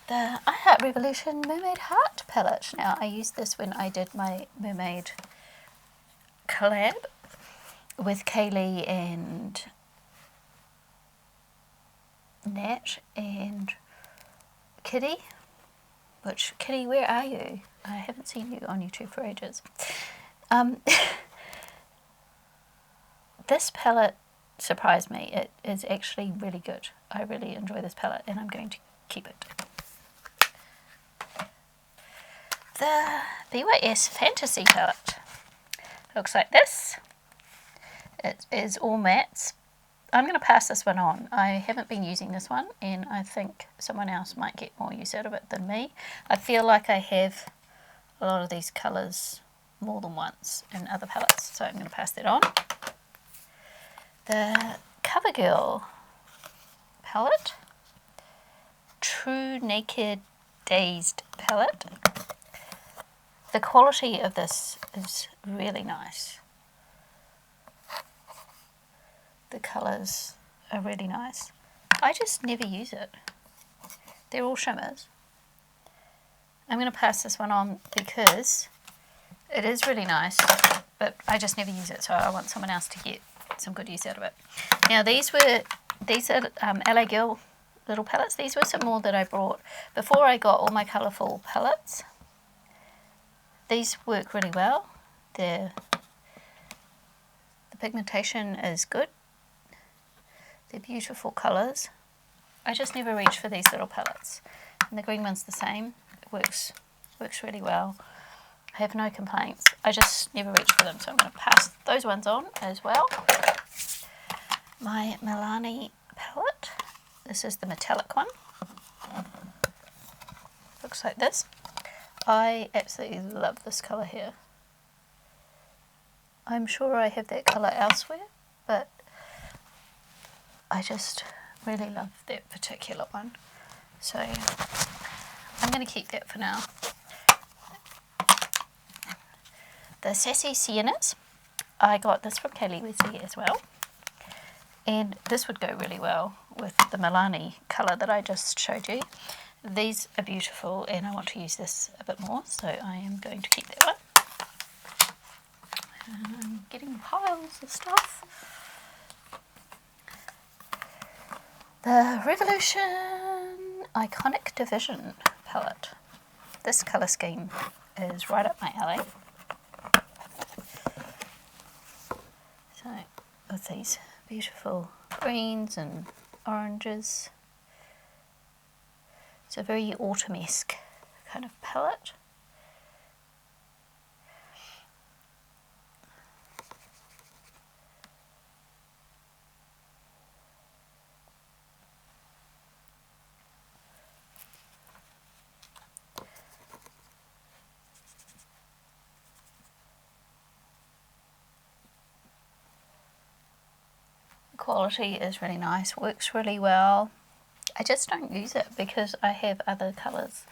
The I Heart Revolution Mermaid Heart palette. Now I used this when I did my mermaid collab with Kaylee and Nat and Kitty. Which, Kitty, where are you? I haven't seen you on YouTube for ages. This palette surprised me. It is actually really good. I really enjoy this palette and I'm going to keep it. The BYS Fantasy palette looks like this. It is all mattes. I'm going to pass this one on. I haven't been using this one and I think someone else might get more use out of it than me. I feel like I have a lot of these colours more than once in other palettes, so I'm going to pass that on. The CoverGirl palette, True Naked Dazed palette. The quality of this is really nice. The colours are really nice. I just never use it. They're all shimmers. I'm going to pass this one on because it is really nice, but I just never use it, so I want someone else to get some good use out of it. Now these are LA Girl little palettes. These were some more that I brought before I got all my colourful palettes. These work really well. The pigmentation is good. They're beautiful colours. I just never reach for these little palettes. And the green one's the same. It works really well. I have no complaints. I just never reach for them, so I'm going to pass those ones on as well. My Milani palette. This is the metallic one. Looks like this. I absolutely love this colour here. I'm sure I have that colour elsewhere, but I just really love that particular one. So I'm going to keep that for now. The Sassy Siennas. I got this from Kaylee Wesley as well. And this would go really well with the Milani colour that I just showed you. These are beautiful and I want to use this a bit more, so I am going to keep that one. And I'm getting piles of stuff. The Revolution Iconic Division palette. This colour scheme is right up my alley. So, with these beautiful greens and oranges. It's a very autumn-esque kind of palette. Quality is really nice, works really well. I just don't use it because I have other colours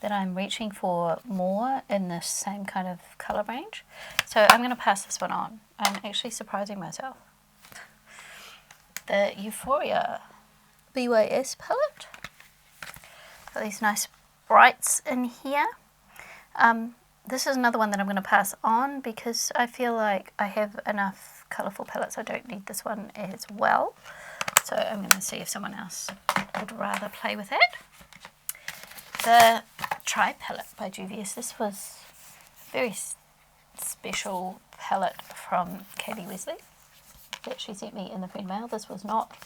that I'm reaching for more in this same kind of colour range. So I'm going to pass this one on. I'm actually surprising myself. The Euphoria BYS palette. Got these nice brights in here. This is another one that I'm going to pass on because I feel like I have enough colourful palettes. I don't need this one as well. So I'm going to see if someone else would rather play with it. The Try palette by Juvia's. This was a very special palette from Katie Wesley that she sent me in the friend mail. This was not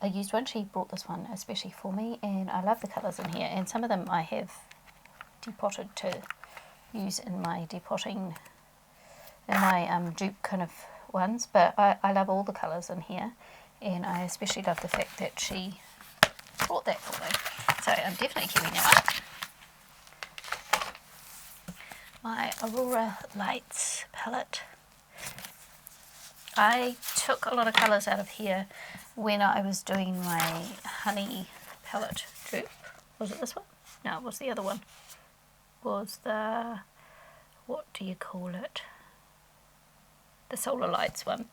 a used one. She brought this one especially for me, and I love the colours in here, and some of them I have depotted to use in my depotting, in my dupe kind of ones, but I love all the colours in here, and I especially love the fact that she brought that for me. So I'm definitely keeping that one. My Aurora Lights palette. I took a lot of colours out of here when I was doing my Honey palette dupe. Was it this one? No, it was the other one. Was the, what do you call it? The Solar Lights one.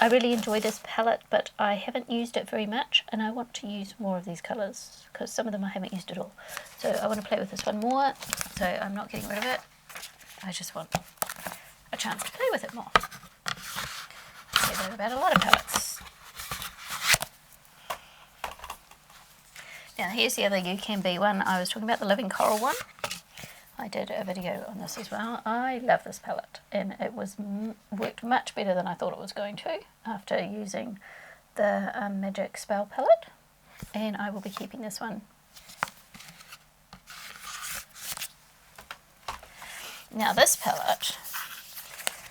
I really enjoy this palette, but I haven't used it very much, and I want to use more of these colours because some of them I haven't used at all. So I want to play with this one more, so I'm not getting rid of it. I just want a chance to play with it more. I say that about a lot of palettes. Now here's the other You Can Be one. I was talking about the Living Coral one. I did a video on this as well. I love this palette, and it was worked much better than I thought it was going to after using the Magic Spell palette, and I will be keeping this one. Now this palette,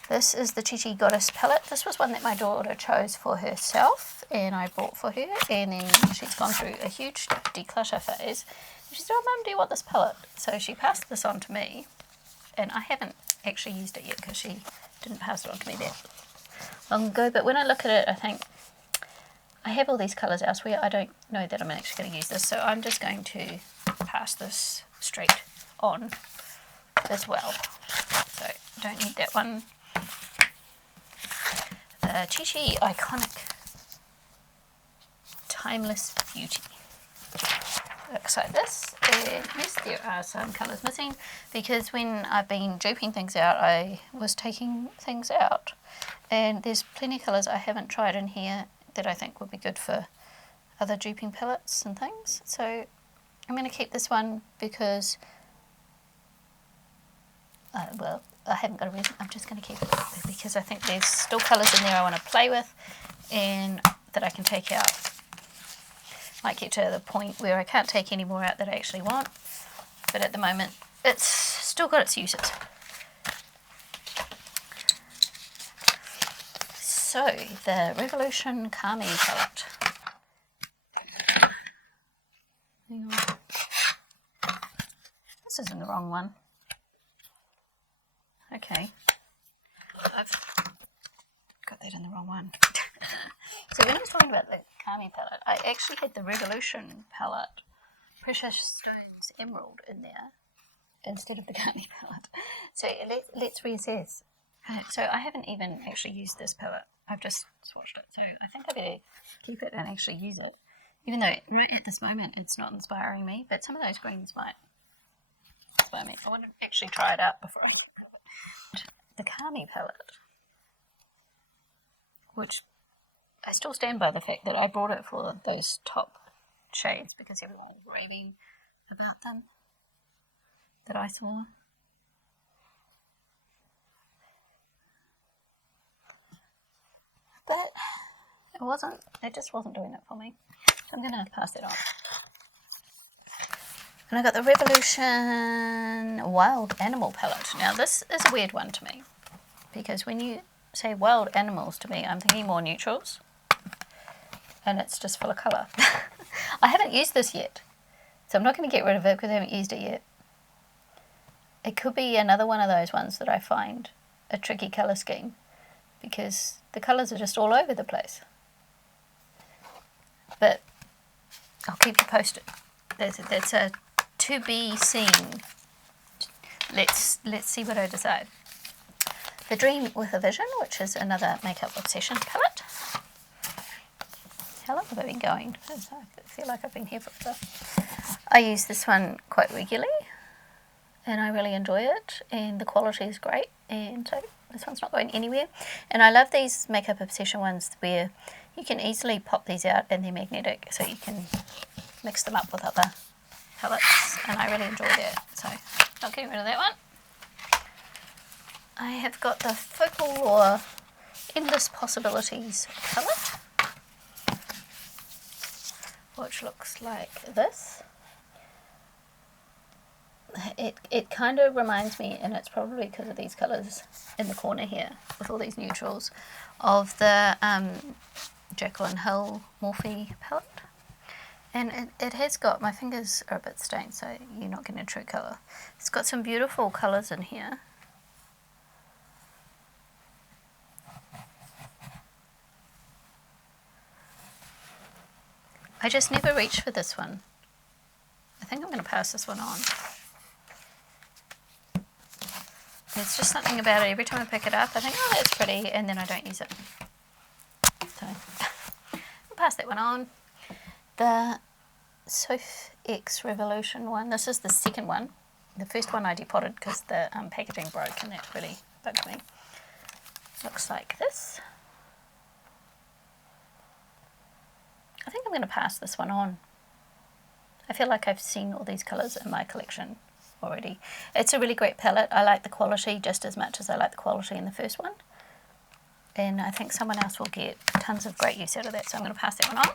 this is the Chi Goddess palette. This was one that my daughter chose for herself and I bought for her, and then she's gone through a huge declutter phase. She said, "Oh Mum, do you want this palette?" So she passed this on to me, and I haven't actually used it yet because she didn't pass it on to me that long ago. But when I look at it, I think I have all these colours elsewhere. I don't know that I'm actually going to use this, so I'm just going to pass this straight on as well. So don't need that one. The Chi Iconic Timeless Beauty. Looks like this, and yes, there are some colours missing because when I've been duping things out, I was taking things out, and there's plenty of colours I haven't tried in here that I think would be good for other duping palettes and things. So I'm going to keep this one because, well, I haven't got a reason. I'm just going to keep it because I think there's still colours in there I want to play with and that I can take out. Might get to the point where I can't take any more out that I actually want, but at the moment it's still got its uses. So the Revolution Kami palette. Hang on. This isn't the wrong one. Okay, I've got that in the wrong one. So when I was talking about the Kami palette, I actually had the Revolution palette, Precious Stones Emerald, in there instead of the Kami palette. So let's reassess. So I haven't even actually used this palette. I've just swatched it. So I think I better keep it and actually use it. Even though right at this moment it's not inspiring me, but some of those greens might inspire me. I want to actually try it out before I the Kami palette, which I still stand by the fact that I brought it for those top shades because everyone was raving about them that I saw. But it just wasn't doing it for me. So I'm going to pass it on. And I got the Revolution Wild Animal palette. Now this is a weird one to me because when you say wild animals to me, I'm thinking more neutrals. And it's just full of colour. I haven't used this yet, so I'm not going to get rid of it because I haven't used it yet. It could be another one of those ones that I find a tricky colour scheme because the colours are just all over the place. But I'll keep you posted. That's a to be seen. Let's see what I decide. The Dream with a Vision, which is another Makeup Obsession palette. How long have I been going? I feel like I've been here forever. I use this one quite regularly and I really enjoy it, and the quality is great, and so this one's not going anywhere. And I love these Makeup Obsession ones where you can easily pop these out and they're magnetic, so you can mix them up with other palettes, and I really enjoy that, so not getting rid of that one. I have got the Folklore Endless Possibilities palette, which looks like this. It kind of reminds me, and it's probably because of these colours in the corner here with all these neutrals, of the Jaclyn Hill Morphe palette. And it has got, my fingers are a bit stained, so you're not getting a true colour. It's got some beautiful colours in here. I just never reach for this one. I think I'm going to pass this one on. There's just something about it. Every time I pick it up, I think, oh, that's pretty, and then I don't use it. So, I'll pass that one on. The Soph X Revolution one. This is the second one. The first one I depotted because the packaging broke, and that really bugged me. Looks like this. I think I'm going to pass this one on. I feel like I've seen all these colours in my collection already. It's a really great palette. I like the quality just as much as I like the quality in the first one. And I think someone else will get tons of great use out of that, so I'm going to pass that one on.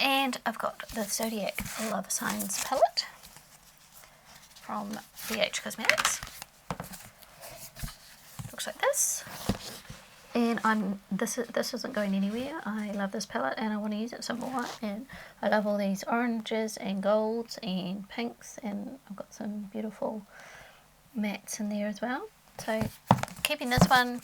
And I've got the Zodiac Love Signs palette from BH Cosmetics. Looks like this. And this isn't going anywhere. I love this palette and I want to use it some more. And I love all these oranges and golds and pinks, and I've got some beautiful mattes in there as well. So keeping this one.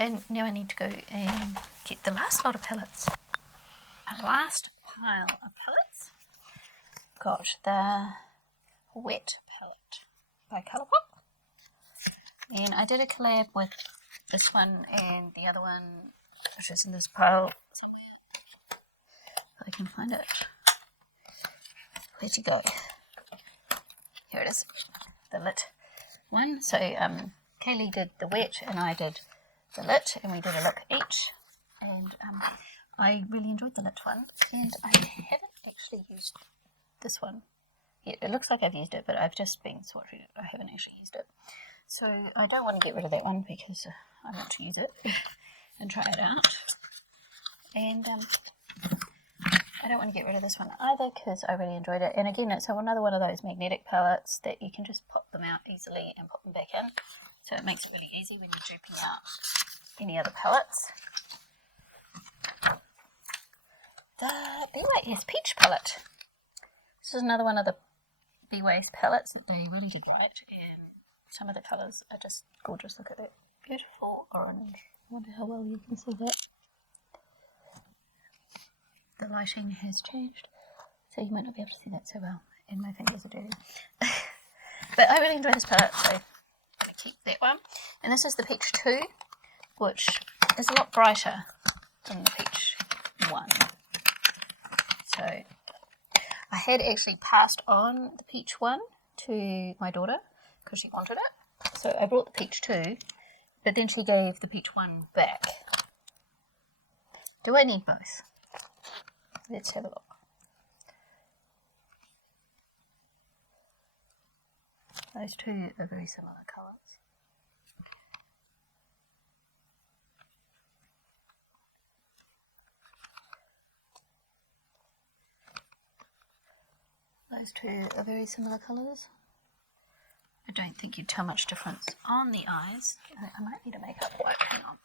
And now I need to go and get the last lot of palettes. Our last pile of palettes. Got the Wet palette by Colourpop. And I did a collab with this one and the other one, which is in this pile somewhere. If I can find it. Where'd you go? Here it is. The Lit one. So Kaylee did the Wet and I did the Lit, and we did a look each. And I really enjoyed the Lit one. And I haven't actually used this one yet. It looks like I've used it, but I've just been swatching it. I haven't actually used it. So I don't want to get rid of that one because I want to use it and try it out. And I don't want to get rid of this one either because I really enjoyed it. And again, it's another one of those magnetic palettes that you can just pop them out easily and put them back in. So it makes it really easy when you're duping out any other palettes. The BYS Peach palette. This is another one of the BYS palettes that they really did right, and some of the colours are just gorgeous. Look at that beautiful orange. I wonder how well you can see that. The lighting has changed, so you might not be able to see that so well, and my fingers are dirty. But I really enjoy this palette, so I keep that one. And this is the Peach 2, which is a lot brighter than the Peach 1. So I had actually passed on the Peach 1 to my daughter because she wanted it. So I brought the Peach 2, but then she gave the Peach 1 back. Do I need both? Let's have a look. Those two are very similar colours. Those two are very similar colours. I don't think you'd tell much difference on the eyes. I might need a makeup wipe. Hang on.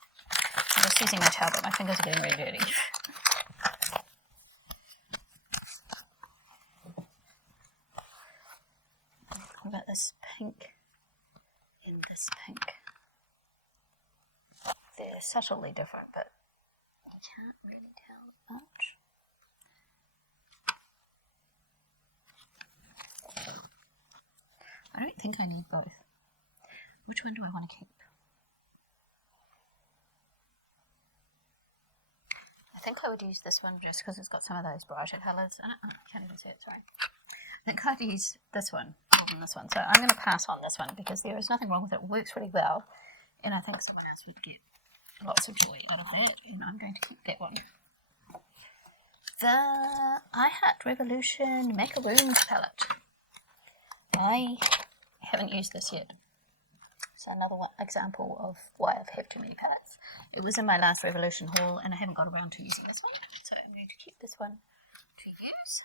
I'm just using my towel, but my fingers are getting really dirty. What about this pink and this pink? They're subtly different, but I can't really tell much. I don't think I need both. Which one do I want to keep? think I would use this one just because it's got some of those brighter colours in it. Oh, I can't even see it, sorry. I think I'd use this one more than this one. So I'm going to pass on this one because there is nothing wrong with it. It works really well. And I think someone else would get lots of joy out of that. And I'm going to keep that one. The iHeart Revolution Macaroons palette. I haven't used this yet. So another example of why I've had too many palettes. It was in my last Revolution haul and I haven't got around to using this one. So I'm going to keep this one to use.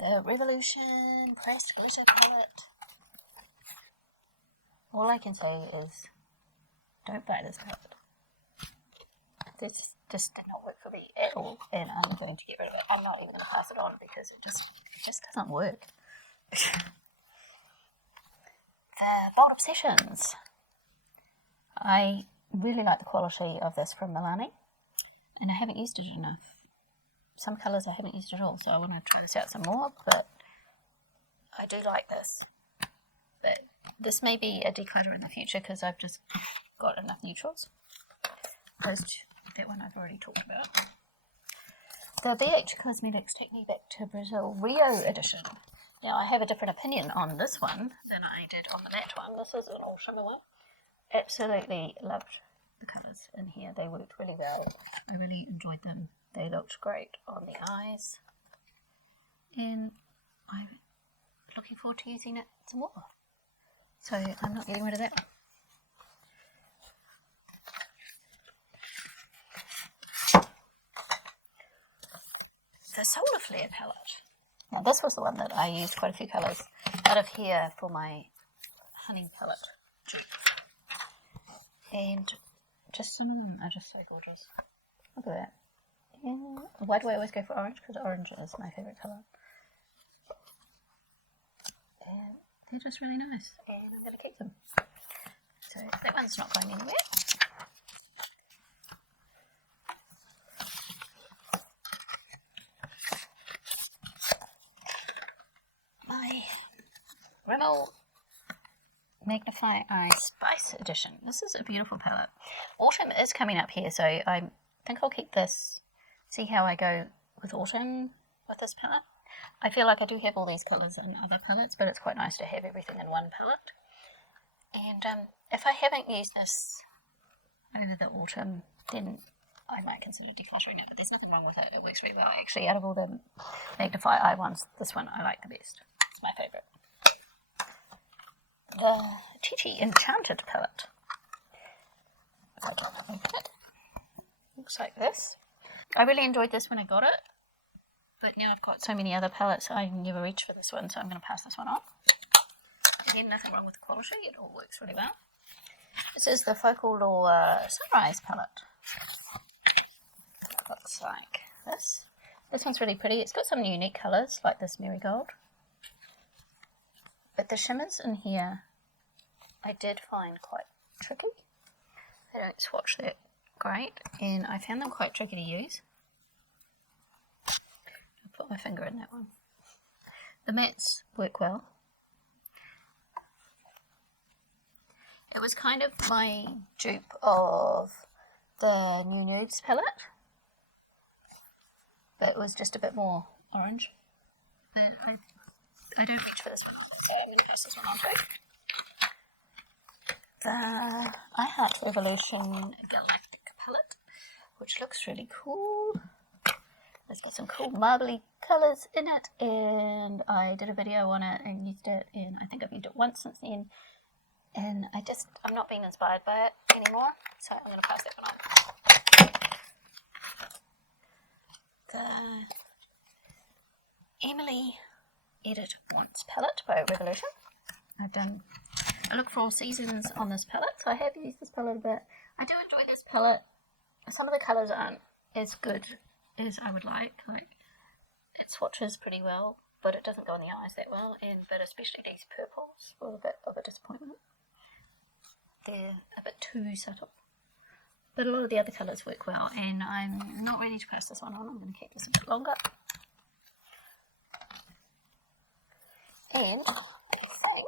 The Revolution Pressed Glitter palette. All I can say is don't buy this palette. This just did not work for me at all, and I'm going to get rid of it. I'm not even going to pass it on because it just doesn't work. The Bold Obsessions. I really like the quality of this from Milani, and I haven't used it enough. Some colours I haven't used at all, so I want to try this out some more, but I do like this. But this may be a declutter in the future because I've just got enough neutrals. That one I've already talked about. The BH Cosmetics Take Me Back to Brazil Rio edition. Now I have a different opinion on this one than I did on the matte one. This is an all shimmer one. Absolutely loved the colours in here. They worked really well. I really enjoyed them. They looked great on the eyes. And I'm looking forward to using it some more. So I'm not getting rid of that one. The Solar Flare palette. Now this was the one that I used quite a few colours out of here for my honey palette dupe. And just some of them are just so gorgeous. Look at that. Yeah. Why do I always go for orange? Because orange is my favourite colour. And they're just really nice. And I'm going to keep them. So that one's not going anywhere. My Rimmel Magnify Eye Spice Edition. This is a beautiful palette. Autumn is coming up here, so I think I'll keep this, see how I go with autumn with this palette. I feel like I do have all these colours in other palettes, but it's quite nice to have everything in one palette. And if I haven't used this over the autumn, then I might consider decluttering it, but there's nothing wrong with it. It works really well. Actually, out of all the Magnify Eye ones, this one I like the best. It's my favourite. The Chi Enchanted palette. If I can open it. Looks like this. I really enjoyed this when I got it, but now I've got so many other palettes I never reach for this one, so I'm going to pass this one on. Again, nothing wrong with the quality. It all works really well. This is the Focal Law Sunrise palette. Looks like this. This one's really pretty. It's got some unique colours like this marigold. But the shimmers in here I did find quite tricky. They don't swatch that great, and I found them quite tricky to use. I'll put my finger in that one. The mattes work well. It was kind of my dupe of the New Nudes palette, but it was just a bit more orange. I don't reach for this one, so I'm going to pass this one on too. The iHeart Revolution Galactic palette, which looks really cool. It's got some cool marbly colours in it, and I did a video on it and used it, and I think I've used it once since then, and I'm not being inspired by it anymore, so I'm going to pass that one on. The Emily Edit Once palette by Revolution. I look for all seasons on this palette, so I have used this palette a bit. I do enjoy this palette. Some of the colours aren't as good as I would like. Like, it swatches pretty well, but it doesn't go in the eyes that well, but especially these purples were a bit of a disappointment. They're a bit too subtle. But a lot of the other colours work well, and I'm not ready to pass this one on. I'm going to keep this a bit longer. And I think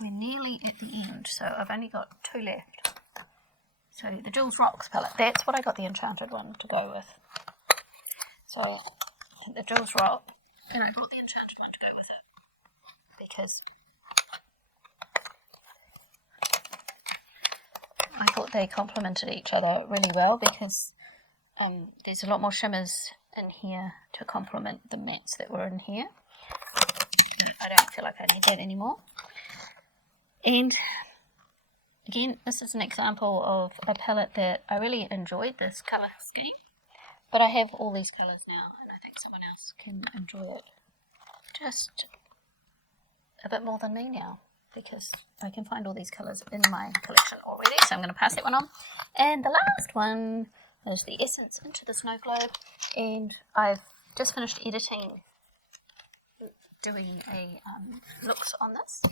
we're nearly at the end, so I've only got 2 left. So the Jules Rocks palette, that's what I got the Enchanted one to go with. So I think the Jules Rock, and I bought the Enchanted one to go with it because I thought they complemented each other really well, because there's a lot more shimmers in here to complement the mattes that were in here. I don't feel like I need that anymore. And again, this is an example of a palette that I really enjoyed this colour scheme, but I have all these colours now, and I think someone else can enjoy it just a bit more than me now, because I can find all these colours in my collection already. So I'm going to pass that one on. And the last one is the Essence Into the Snow Globe, and I've just finished editing, doing a looks on this,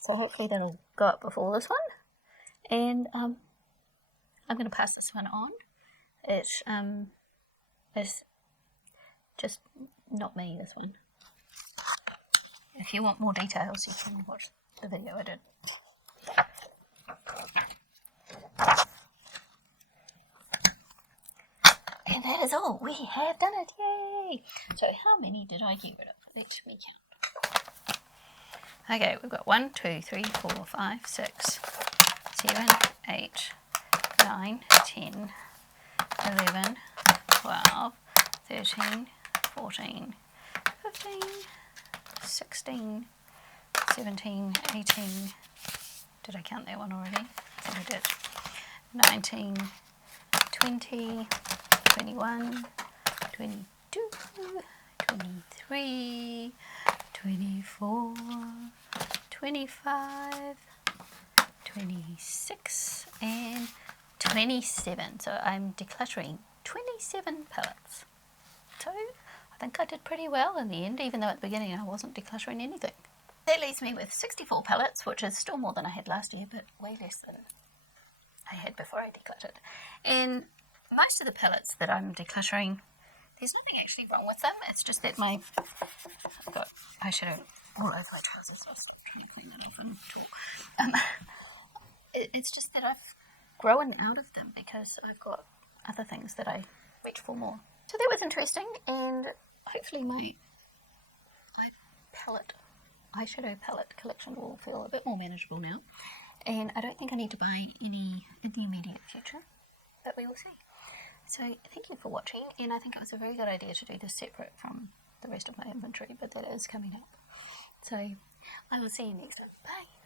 so hopefully that'll go up before this one. And I'm going to pass this one on. It's just not me, this one. If you want more details, you can watch the video I did. And that is all. We have done it. Yay! So how many did I get rid of? Let me count. Okay, we've got 1, 2, 3, 4, 5, 6, 7, 8, 9, 10, 11, 12, 13, 14, 15, 16, 17, 18. Did I count that one already? I think I did. 19, 20, 21, 22, 23, 24, 25, 26, and 27. So I'm decluttering 27 palettes. So I think I did pretty well in the end, even though at the beginning I wasn't decluttering anything. That leaves me with 64 palettes, which is still more than I had last year, but way less than I had before I decluttered. And most of the palettes that I'm decluttering, there's nothing actually wrong with them. It's just that I've got eyeshadow all over my trousers, so I was trying to clean that off and talk. It's just that I've grown out of them because I've got other things that I reach for more. So that was interesting, and hopefully my eyeshadow palette collection will feel a bit more manageable now. And I don't think I need to buy any in the immediate future, but we will see. So thank you for watching, and I think it was a very good idea to do this separate from the rest of my inventory, but that is coming up. So I will see you next time. Bye!